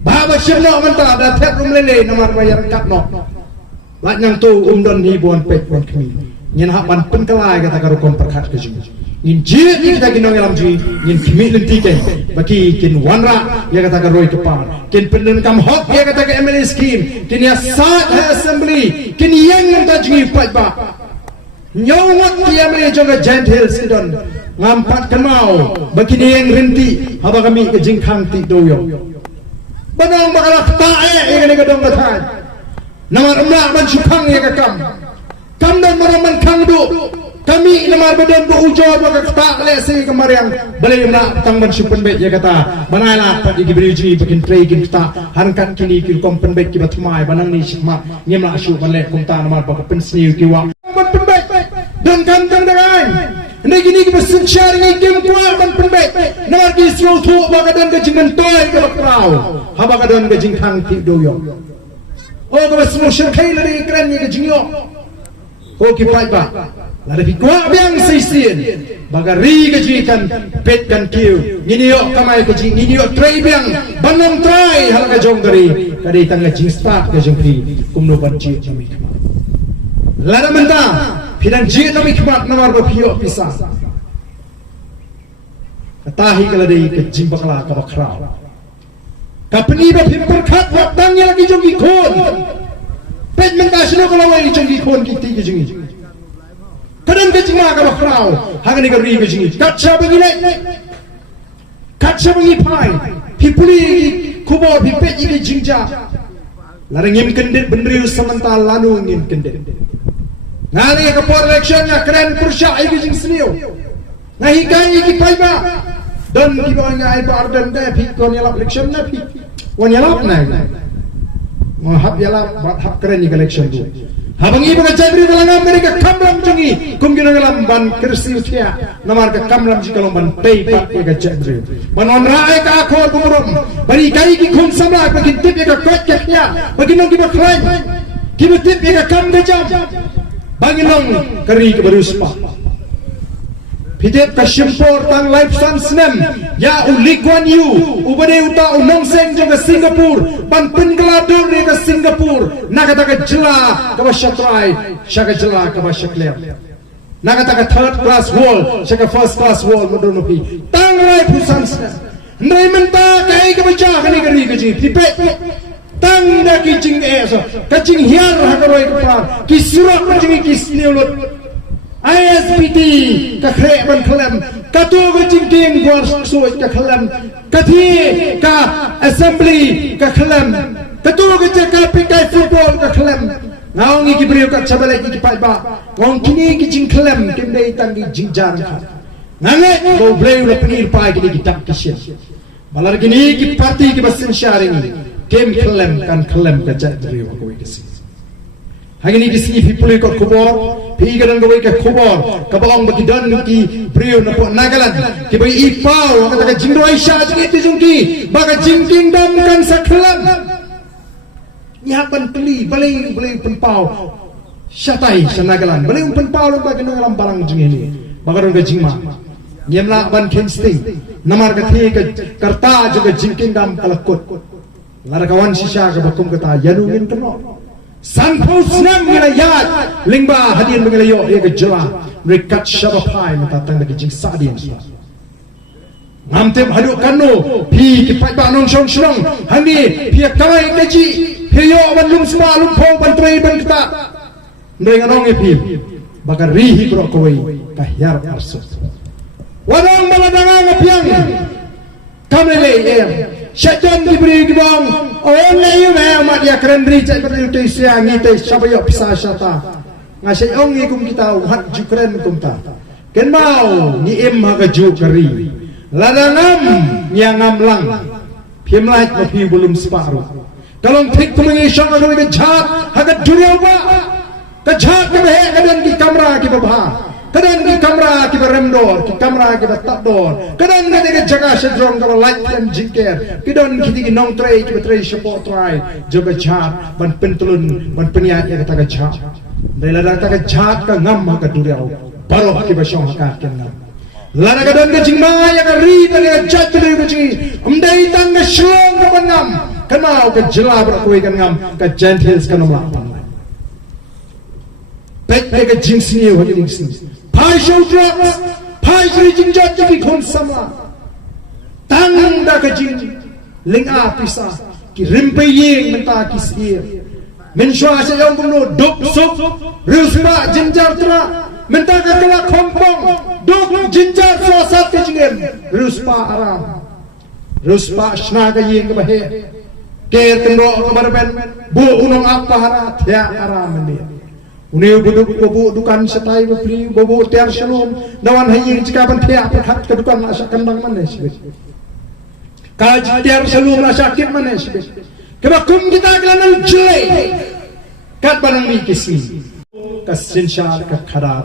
baba syemno menta da tep rumlele namar bayar katno lak nyang tu umdon hi bon pek bon kami nyen hak ban penkelai kata karukom perkat ke jing nyin jit kita ginong alam ji nyin kimi lenti ke bagi kin wanra ya kata karoi kepan kin pendun kam hok ya kata ke MLA scheme kin ya sat assembly kin yang ngata jingi pak ba Nyawat dia menjaga gentle sidon ngampat kemau begini yang renti haba kami ke jingkang ti doyo banang bakalah tae ini gedong gatai namar emnak man syukang ya kakam kam dan maraman kang du kami namar badan bu ujo baka tak lesi kemariang balai emnak tang man syupen bet ya kata banailah pak diberi uji bikin play kin kita harkat kini kil kompen bet kibat mai banang ni syikmat nyemla syuk ban lek kumta namar baka pensniu kiwa dan kantang darang ini gini kebesin sharing game kuat dan penbek namar kisro tu bagadan ke jingan toy ke bakrau ha bagadan ke jingkang ti doyo oh kebesin syarkai lari keren ke jingyo oh kipai ba lari kuat biang sisien bagari ke jikan pet kan kiu ngini yo kamai ke jing ngini yo tray biang banam tray hal ke jong dari kadi tang ke jing start ke jong pri kumno ban ji jami lara menta Pidan jit na mikmat namar bapiyo pisa. Katahi kaladai ke jimbakla ka bakraw. Kapni ba pimperkat watangnya lagi jong ikon. Pet mentasino kalawai jong ikon kiti ke jingi. Kadang ke jingma ka bakraw. Hagani ka ri ke jingi. Katsa bangile. Katsa bangi pai. Pipuli kubor pipet ke jingja. Larang ngim kendit benriu semental lalu ngim kendit. Ngani ke por election nya keren kursa ai jing sniu ngahi kai ki paiba don ki bo nga ai bar dan da phi kon yala election na phi wan yala na mo hab yala hab keren ni election tu habangi ba jabri dalang amerika kamlam jungi kum gina galam ban kirsi utia namar ka kamlam ji kalom ban pay pat ka jabri manon rae ka khor bumurum bari kai ki khum samla ka ki tip ka kot ka khya bagi nong ki ba khlain ki ba tip ka kam ga jam Banginong kari ke beruspa Pidip ka shimpor tang life sansnem Ya ulikwan yu Ubade uta unong seng juga Singapura Ban penggeladur ke Singapura Nakata ka jela Kaba syatrai Syaka jela kaba syakler Nakata ka third class wall Syaka first class wall Mudunupi Tang life sansnem Ndai menta kai kaba jah Kani kari ke jing Pipet Tang da kijing eso kacing hiar hakaroi kepar kisurak kacing kisniulut ISPT ka khrek ban khlem katu kacing king gor suit ka khlem kathi ka assembly ka khlem katu ka PK football ka khlem ngau ngi kibriu kat sabale ki pai ba ngong kini ki jing klem kim dei tang ki jing jar kha ngange bo bleu le penir pai ki tak kisya balar kini ki parti ki basin sharing kem klem kan klem ka jat driu ko ki si hagini ki si pipuli ko kubor pi gadan go ke kubor ka bang bagi dan ki briu na po nagalan ki bagi ipau ka jing roi sha jing ti jung ki baga jing kingdom kan sa klem nya ban peli balai penpau syatai sanagalan balai penpau lang bagi nang barang jing ini bagaron ga jingma nyemla ban kensti namar ga the ga karta juga jing kingdom kalakut larakawan sisha ga bakum kata yanungin keno sanpau snam ngila yat lingba hadian mengila yo ye ga jela rekat shabapai mata tang ga jing sadin ngamtem hadu kanu pi ki pai ba non shong shong hani pi kamai gaji Hiyo ban lum semua lum pong ban trei ban kita ndeng anong epi bakar rihi bro koi kahyar arso wadang maladanga ngapiang kamele em syajan diberi gibang on le yu me amat ya keren ri cai ber yu te sia ngi te sabayo pisa syata ngasai ong ngi kum kita hat jukren kum ta ken mau ni em ha ga ju kari ladangam nyangam lang phimlai ko phi bulum separuh kalau tik kumengi syang agak ke jhat agak dunia ba ke jhat ke he kadang di kamera ki babha kadang di kamera ki remdor ki kamera ki tatdor kadang ke jaga sedrong ka light and jiker kidon ki nong tray ki tray support try jaga jhat ban pentulun ban peniat ya kata jhat rela kata jhat ka ngam ka dunia baru ki basyong ka ngam lara kadang ke jingma ya ka ri ka jhat ke ri ji umdai tang ke shlong ka ngam kenal ke jela berakui kan ngam ke gentles kan nomor apa baik ke jing sini ho jing sini pai show drugs pai sri jing jat ki khon sama tang da ke jing ling a pisa ki rimpe yeng menta ki sir men shwa se yong bunu duk sup rusba jinjar tra menta ka kala khompong duk jinjar so sat ke jingem ruspa aram ruspa shna ka yeng ke bahe Ker kendok kabar ben bu unong apa hara thya aram ni uni buduk bu dukan setai beli bu tiar shalom dawan hayi jika ban thya pathat ke dukan asa kandang mane sibet kaj tiar shalom asa kit mane sibet keba kum kita kelanal jle kat banang mi kisi kasin shar ka khadar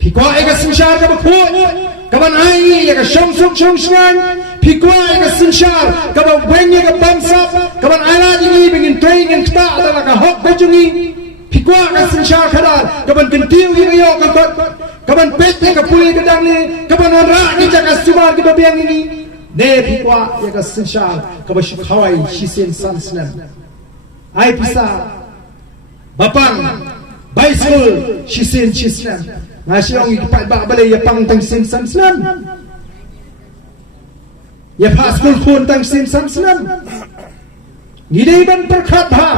phikwa ega sinshar ka baphu kaban ai ega shong shwan phikwa ega sinshar kaba beng ega bamsap kaban ala jingi bengin train en kta ala ka hok bajungi phikwa ega sinshar khadar kaban kentiu ega yo ka kot kaban pet ega puli ka dang ni kaban ra ni jaka sumar ki babiang ini ne phikwa ega sinshar kaba shikhawai shisen sansnam ai pisa bapang bicycle shisen shisnam nasi orang ikat bak balai ya pang tang sin sam slam ya paskul pun tang sin sam slam ni dei ban perkhat ha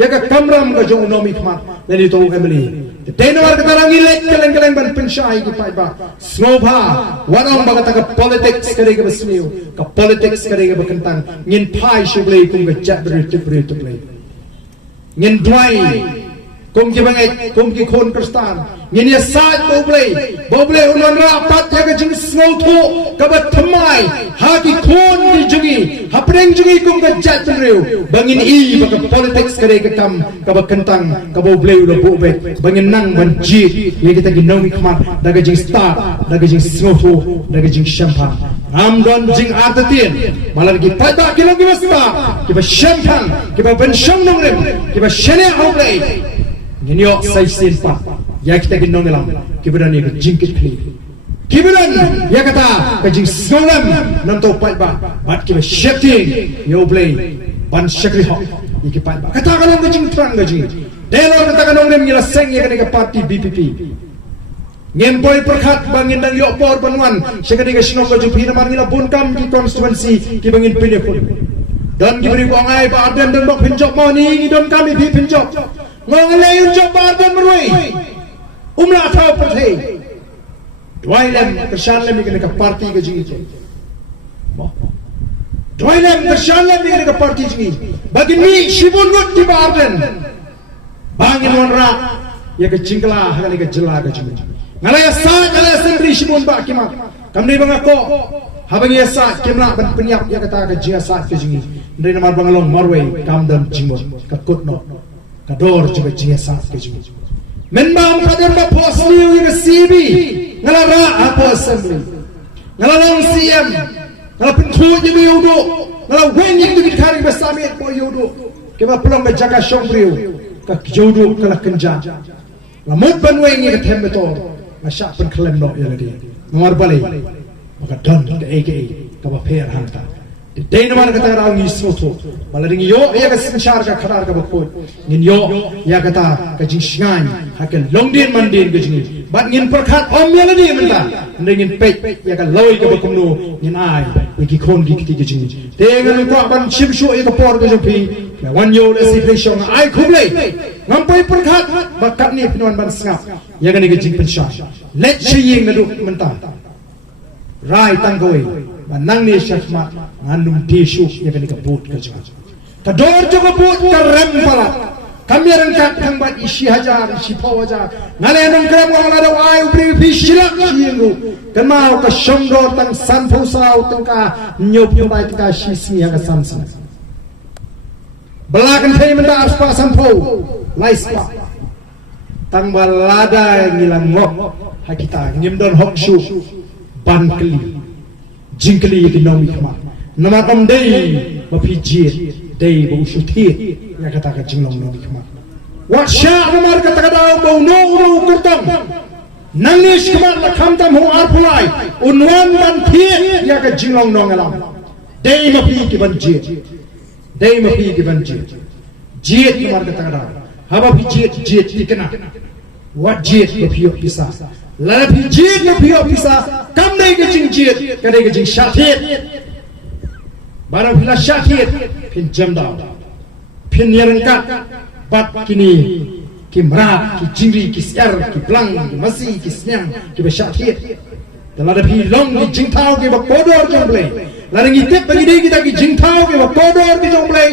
ya ka kamram ka jong nomi khmat dan itu family tenor ka tarang ilek keleng ban pensyai ikat bak snobha warong ba ka politics kare ka basniu ka politics kare ka bakentang ngin pai shublei kum ka chat beri tu play ngin dwai kum ki bangai kum ki khon kristan ngin ya sat boble unon rapat ya ka jing snotho ka ba thamai ha ki khon ki jugi hapreng jugi kum ka jat reu bangin i ba ka politics kare ka kam ka ba kentang ka boble lo bobe bangin nang ban ji ye kita ki nomi khmat daga jing star daga jing snotho daga jing champagne am don jing artatin malar ki pada ki lo ki basta ki ba champagne ki ba ben shong nong rem ki ba shene boble Nyok sai sin pa ya kita ginong ngelam kiberan ni jingkit kli kiberan ya kata ka jing solam nam to pai ba bat ki shifting yo play ban shakri ho iki pai ba kata ka long jing trang ga jing delo kata ka long nem ngila seng ya ka party BPP ngempoi perkhat bangin dang yo por banwan sekali ka sinong ka jupi na ngila bunkam ki constituency ki bangin pinepon dan kiberi ko ngai ba adem dan bok pinjok mo ni don kami bi pinjok Mengalai unjuk bardan merui umlah tahu pergi dua lem kesan lem ikan ke parti ke jingi dua lem kesan lem ikan ke parti jingi bagi ni sibun gut di bardan bangin wanra ya ke jingkla hakani ke jela ke jing ngalaya sa ngalaya sendiri simun ba kimak kamni bangako habang ya sa kimla ban penyap ya kata ke jia sa ke jing ndai namar bangalong marway kamdam jingmot ka kutno ka dor juga jia sa ke jing menbam kadar ba posliu ya ke sibi ngalara apa assembly ngalalong CM ngala pentu je bi udo ngala wen yang tu kari besami po yudo ke ba pelong ke jaga shongbriu ka jodo kala kenja la mut ban wen ni ke tembetor masya pen klem no ya ladi nomor bali maka don ke eke ka ba fer hanta di dai namar kata raw ni soto balaring yo ya ka sinchar ka kharar ka bakoi nin yo ya kata ka jing shngai hakel longdin mandin ke jing bat ngin perkhat om ya ladi menta ndengin pe ya ka loi ka bakumno ngin ai ki khon ki ti ke jing tengan ko ban chim shu ya ka por ke jing pi ya wan yo le si fleshong ai khuble ngampai perkhat bakat ni pinon ban sngap ya ka ni ke jing pensha let chi ying na du menta rai tanggoi nang ni syafmat ngandum tisu ya kan kebut ke jang kador jo kebut karem pala kami rengkat kang bat isi hajar isi pawaja ngale nang kram ngala da wai ubri fisilak ciengu kan mau ka shomdor tang san phusau tang ka nyop bai tang ka sisi ya ka samsan belakan thai menda aspa san pho laispa tang balada ngilang ngok hakita ngimdon hokshu ban keli jingkeli di nawi kama nama om dei mapijir dei bau suthir ya kata ka jinglong nawi kama wa sha namar kata kata bau no kurtam nangis kama la khamtam ho arpulai unwan ban thir ya ka jinglong nong alam dei mapi ki banjir dei mapi ki banjir jit namar kata kata haba pijit jit dikena wa jit mapi bisa lapi jit mapi bisa kam dai ke jing jit ka dai ke jing shathit barang bila shathit pin jamda pin yarangkat bat kini ki mrat ki jingri ki siar ki blang ki masi ki snyang ki be shathit dalada phi long ki jing thau ke ba kodor jomble larang itep bagi dai kita ki jing thau ke ba kodor ki jomble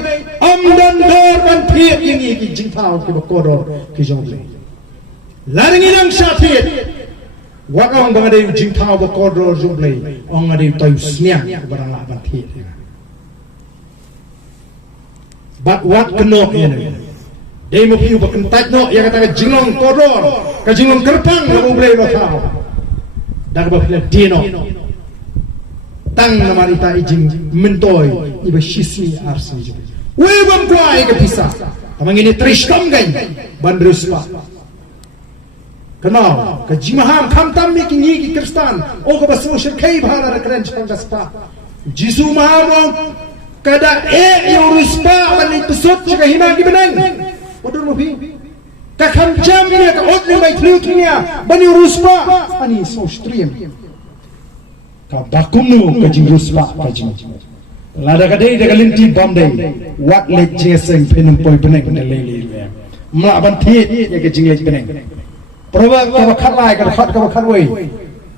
amdan dor ban phiet ini ki jing thau ke ba kodor ki jomble larang inang shathit wakang bang ada jing thau ba kodor jumble ong ada tayu sniang barang la ban thi bat wat kenok ini dei mo piu ba kentat no ya kata jinglong kodor ka jinglong kerpang la jumble lo thau dag ba pila dino tang namarita ijing mentoy iba shisni arsi jumble we bam kwai ka pisa tamang ini trishtam gan ban ruspa kenal ke jimaham khamtam mi ki ki kristan o ka basu shirkai bhala ra kren chang gaspa jisu maham kada yo ruspa bali tusut ka hima ki benang odur mo bi ka kham jam ni ka otli mai thlukia bani ruspa ani so stream ka bakumnu ka jing ruspa ka jing lada ka dei de linti bom dei wat le jeseng penum poi benang ne le le ma ban thi ye ka jing le benang Proba ka khalai ka khat ka khatwei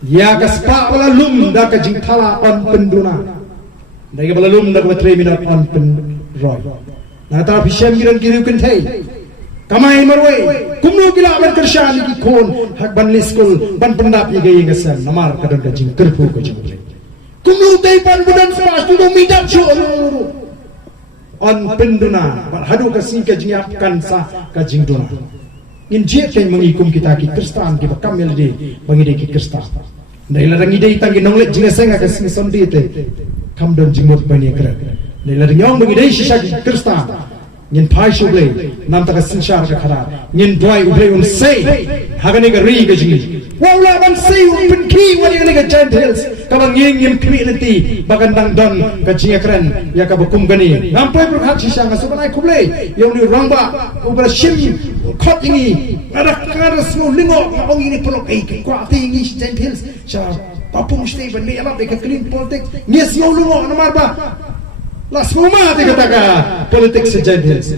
ya ka spa bala lum da ka jing thala on penduna dai ka bala lum da ka 3 minute on pen roi na ta fi shem giran giru kan thai kamai marwei kumnu kila ban kershan ki khon hak ban school ban pendap ye ge ngasan namar ka don ka jing kerpu ka jing kumnu tai pan budan spa tu midap chu on penduna ban hadu ka sing ka jing ap kan sa ka jing duna in jet yang mengikum kita ki kristan ki bakamel de bangi de ki kristan dai la rangi dei tangi nongle jinga senga ka sing sondi te kam don jingmot bani kra dai la nyong bangi dei shisha ki kristan ngin phai shuble nam ta ka sinchar ka khara ngin doi uble sei hagane ga ri ga jingi wala ban sei pin ki wani ga gentiles ka bang ngim community bagandang don ka jinga kran ya ka bakum gani nam pai prakhat shisha ga subanai khuble yong ni rangba ubra shim khot ini ada kara semua lingo ngong ini pelok kwa tingi gentiles sha papung stay ban le ama be ka clean politics nges yo lungo namar ba la semua de kata politics gentiles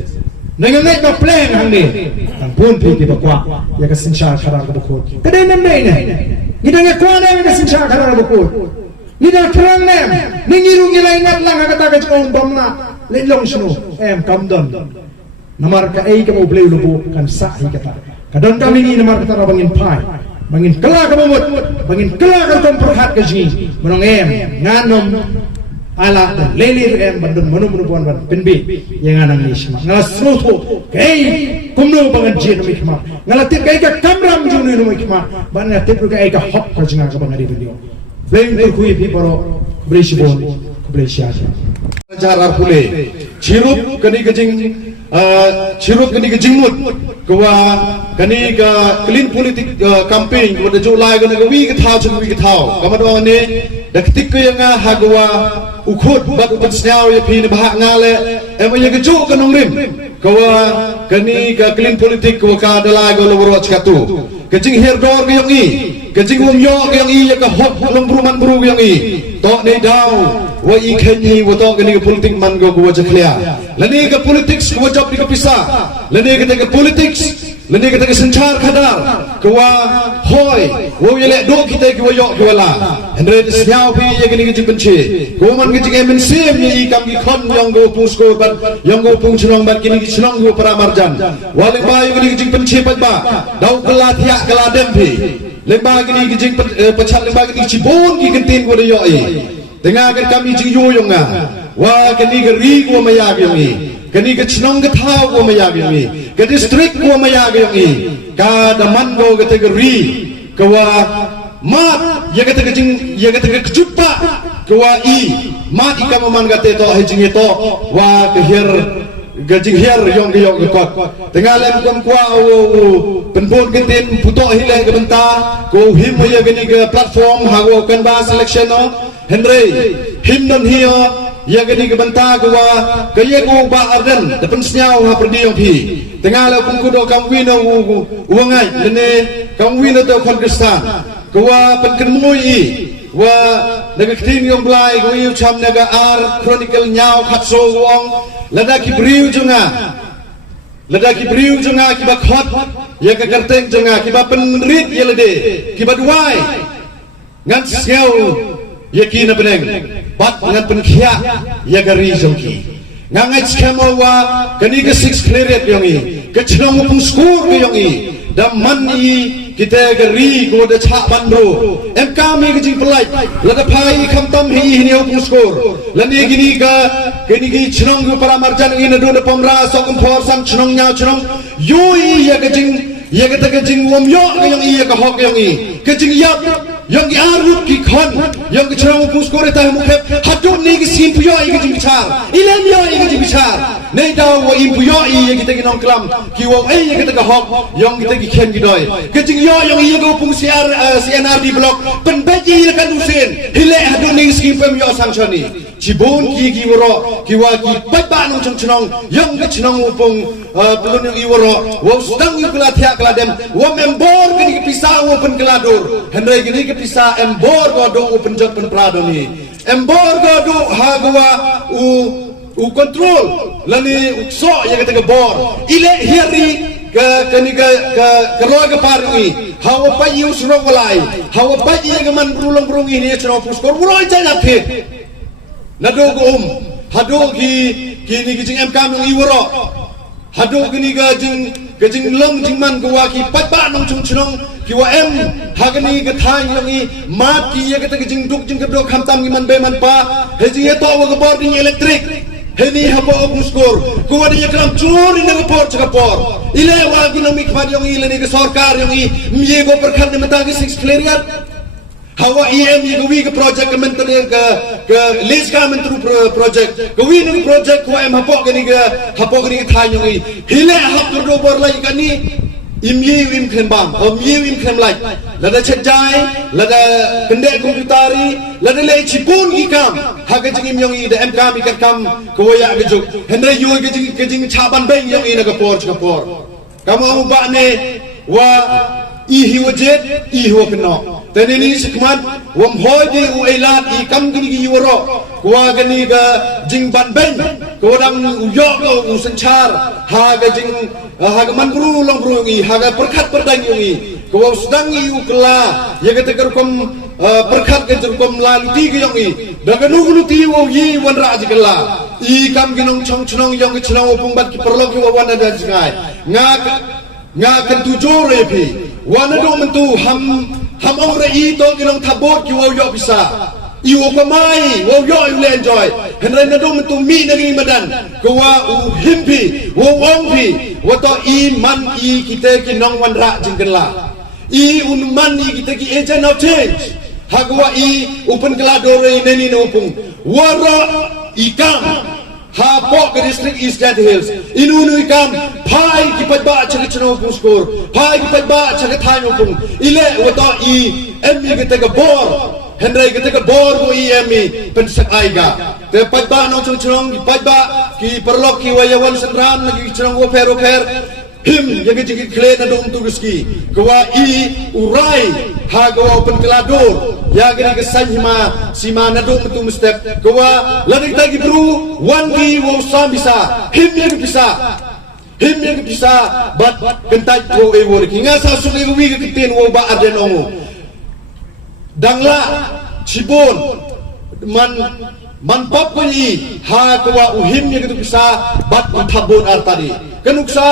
nangai ka plan hang ni ang pun pi ba kwa ya ka sincha khara ka bukot kadai nam nei ne ngidang kwa na ka sincha khara ka bukot ngidang trang nem ningiru ngilai ngat lang ka ta ka chong dom na le long snu em kam don namar ka ay ka mo blay lubo kan sa hi kata kadon kami ni namar kata bangin pai bangin kala ka momot bangin kala ka tom perhat ka ji menong nganom ala dan leli bandun manu buan ban penbi yang anang nisma ngala snoto kai kumno bangan jin no mikma ngala tit kai ka kamram junu no mikma ban ngala tit kai ka hop ka jinga ka bangari video blame to kui people brisbon brescia Jarar pule cirup kani kejing mut kawa kani ka clean politik campaign kawa Julai kani ka wi ka thau kamado ne daktik ko yang hagwa ukhut bat upat sнял ya pin bah ngale em ya keju kanong rim kawa kani ka clean politik kawa ka dalai go loro chkatu kejing herdor ke yang i kejing umyo ke yang i ya ka hop long bruman bru yang i to ne daw wa i khenyi wa to kani ka politik man go go chkhlia lani ka politics ko job di ka pisa lani ka politics lani ka senchar khadar kawa hoi wo yele do kita ki wo yo ki wala andre sнял pi ye kani ka benci ko man ka jing MNC ye kam ki khon yang go pung skor ban yang go pung chnong ban kini ki chnong go para marjan wale ba ye kani ka jing benci pat ba dau kala thia kala dem pi lemba kini ki jing pachat lemba kini cibon ki kentin ko de yo i tengah kan kami jing yo yong nga wa kani ka ri ko maya ki yong i kani ka chnong ka thau ko maya ki yong i ka district ko maya ki yong i ka daman go ka te ka ri ka wa mat ye ka te ka jing ye ka te ka kjupa ka wa i mat i ka man ka te to he jing to wa ka her gajing her yong kot tengah lem kam kwa penpon kentin puto hile ke benta ko him ye gani ke platform hago kan ba selection no henry him don hio ye gani ke benta ko wa ke ye ko ba arden depan sнял ha perdi yong pi tengah le pun kudo kam wino uangai lene kam wino to Kyrgyzstan ko wa penken moi wa naga kting yong blai ko yu cham naga ar chronicle nyao khatso wong lada ki briu junga ki ba khot ya ka karteng junga ki ba penrit ye lede ki ba duai ngan sel ye ki na beneng bat ngan penkhia ya ka ri jongki ngangai skemo wa kani ka 6 clearet yongi ka chnong pung skur ke yongi daman i kita geri go de cha bandro em kami ke jing pelai lada pai kham tam hi ni opung skor lani gini ka kini gi chnong go para marjan ina do de pomra sokum phor sam chnong nya chnong yoi ya ke jing wom yo ke yang i ka hok yang i ke jing yak yang gi arut ki khon yang ke chnong opung skor ta mu khep hatun ni gi sim pu yo i ke jing bichar ilem yo i ke jing bichar nei daw wo im pu yo i ya kita gi nong klam ki wo ai ya kita ka hok yang kita gi khen gi doi ke jing yo yang i go pung CNR di blok pen baji le kan usin hile hadun ni skim pem yo sang chani cibon ki woro ki wa ki pat ba nong chnong yang ke chnong upung pelun yang i woro wo sedang i kala thia kala dem wo membor ke pisa wo pen keladur hendrai gini ke pisa embor go do open jot pen prado ni embor go do ha gwa u control lani ukso ya kata ke bor ile hiari kani ke loy ke parungi hawa pa yu surong walai hawa pa ye man brulong brungi ni chno puskor buroi jaya phit nado go hado ki ni ki jing em kam i woro hado ki ga jing long jing man go wa ki pat ba nong chung chnong ki wa em ha ni ga thai yang i mat ki ye ka jing duk jing ka do kham tam ki man be man pa he jing ye to wa ga bor ding electric heni habo muskor ko wadi yakram churi na por chakapor ile wa ginamik phad yong ile ni sarkar yong i mye go perkhand mata ki 6 clearer hawa em ye go wi ka project menteri ka list ka menteri project go wi ni project ko em habo ni thai yong i hile hab do bor lai ka ni imye im khem bam imye im khem lai lada chajai lada kende komputari lada le chipun ki kam ha ke jing yong i de em kam i kam ko ya ke juk hendra yu ke jing chaban beng yong i na ka por kamu ba ne wa i hiwajet i hokno tenini sikmat wam hoje u elat i kam gini gi yoro kwa gani ga jing ban beng ko dang u yo ko u sanchar ha ga jing ha ga man bru long bru ngi ha ga perkhat perdang ngi kau sedang iu kela ya kata kerukom perkat ke kerukom lalu tiga yang i daga nunggu tiwo yi wan raja kela i kam ginong chong chong yang ke chong opung bat ki perlo ki wan ada jingai ngak kan tujuh repi wan do mentu ham ong re i to ginong tabot ki wo yo bisa iwo pamai wo yo you enjoy henry na do mentu mi nagi madan kawa u himpi wo ongpi wo to i man i kita ki nong wan ra jingkela i un man i kita ki agent of change hagwa i open keladore neni no pung wara ikam ha pok ke district East Dead Hills inu ikam pai ki padba chak chno pung skor pai ki padba chak thai no pung ile wo to i em kita ka bor Henry kita ke bor ko IMI pensak aiga te padba no chong padba ki perlok ki wayawan senran lagi chong oper him yang jigi kle na dong tuguski kwa i urai ha go open kelador ya gani ke sanjima sima na dong tu mustep kwa lagi tagi bru wangi wo sam bisa him yang bisa bat kentai wo e wo ki ngasa su e wi ke ten wo ba aden ongo dangla cibon man pop ko i ha kwa uhim ni gitu bisa bat uthabon artadi kenuksa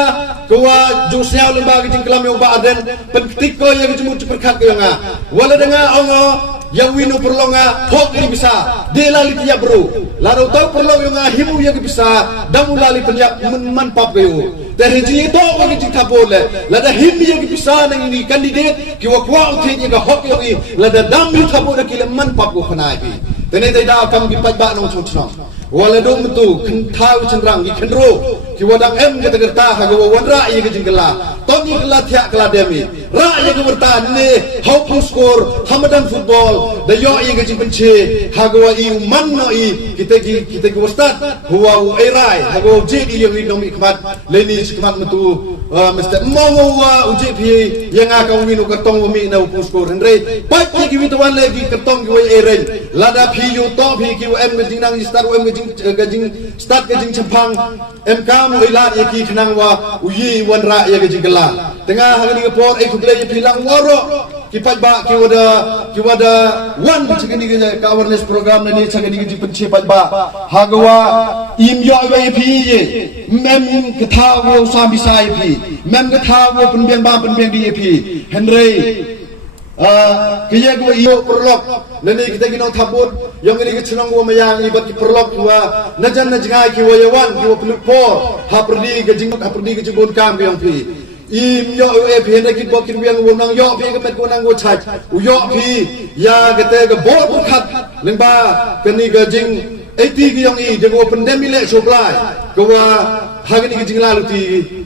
kwa josnya lembaga jingklam yang ba aden penketik ko yang jemu perkat ko nga wala denga ongo yang winu perlonga hok ini bisa delali tiap bro lalu tahu perlong yang himu yang bisa damulali penyak man pop ko terhenti itu orang yang tak boleh. Lada himi yang bisa nang ini kandidat kiwa kuat yang hok yang ini lada dam yang tak boleh kila manpak ko kena ini. Ternyata dah kami pajak nong cocok. Waladong itu kentau cenderang di kendro kiwa dang kita gerta hagawa wanra yang kejengkela. Tony kelah tiak kelah demi. Ra yang bertahan ni hau skor Hamadan football. Dayo yang kejeng benci hagawa iu man no i kita ustad huwa erai hagawa jadi yang minum ikmat leni sikmat metu mesti mau uji pi yang akan minum kertong umi na skor Henry. Pagi kiwitawan lagi kertong kiwa eren. Lada pi yu to pi kiwa em kejeng nang start gajing start gajing cempang MK muilat yaki kenang wa uyi wanra ya gajing gela tengah hari ni por ikut lagi bilang waro kipat ba kiwada wan bicing ni ka awareness program ni cakap ni penci pat ba hagwa im yo we pi ye mem kethawo sam bisai pi mem kethawo penbiang ba penbiang di pi Henry kaya ko iyo perlok nani kita ginong tabut yang ini kecenong wo mayang ibat ki perlok wa najan najngai ki wayawan ki wo pelupor ha perdi gejingon kam yang pi im yo e pi hendak ki bokin biang wo nang yo pi ke met ko nang wo chai u yo pi ya kete ke bor khat lengba keni gejing 80 ki yang i de wo pendemi le supply ko wa hagani gejing lalu ti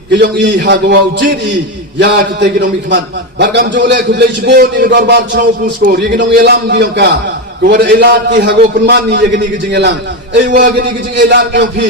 ke yang i ha ko wa ujit i ya kita ginong mikman barkam jole kudlei cibon ni dorbar chno puskor ye ginong elam giong ka kuwada elat ti hago penmani ye gini gijing elang wa gini gijing elat giong pi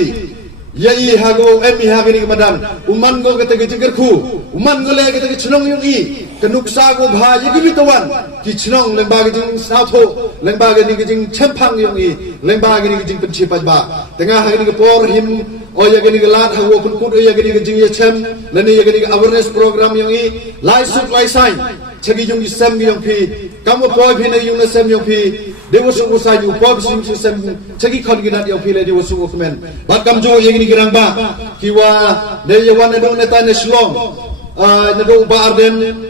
ye i hago emi ha gini madan uman go kete gijing kerku uman go le kete chnong yung i kenuksa go bha ye gibi tawan ki chnong lemba gijing sautho lemba gijing chempang yung i lemba gijing penci pajba tengah gini por him oh ya gini gelat hawo pun kud ya gini gejing ya chem lani ya gini awareness program yang i lai suk lai sai chagi yung sem yung pi kamu poi pi na yung na sem yung pi dewa suk usai yung poi sim sem chagi khon ginat yung pi le dewa suk ukmen bat kam jo ya gini girang ba kiwa de ya wan na do na ta na shlom na do ba arden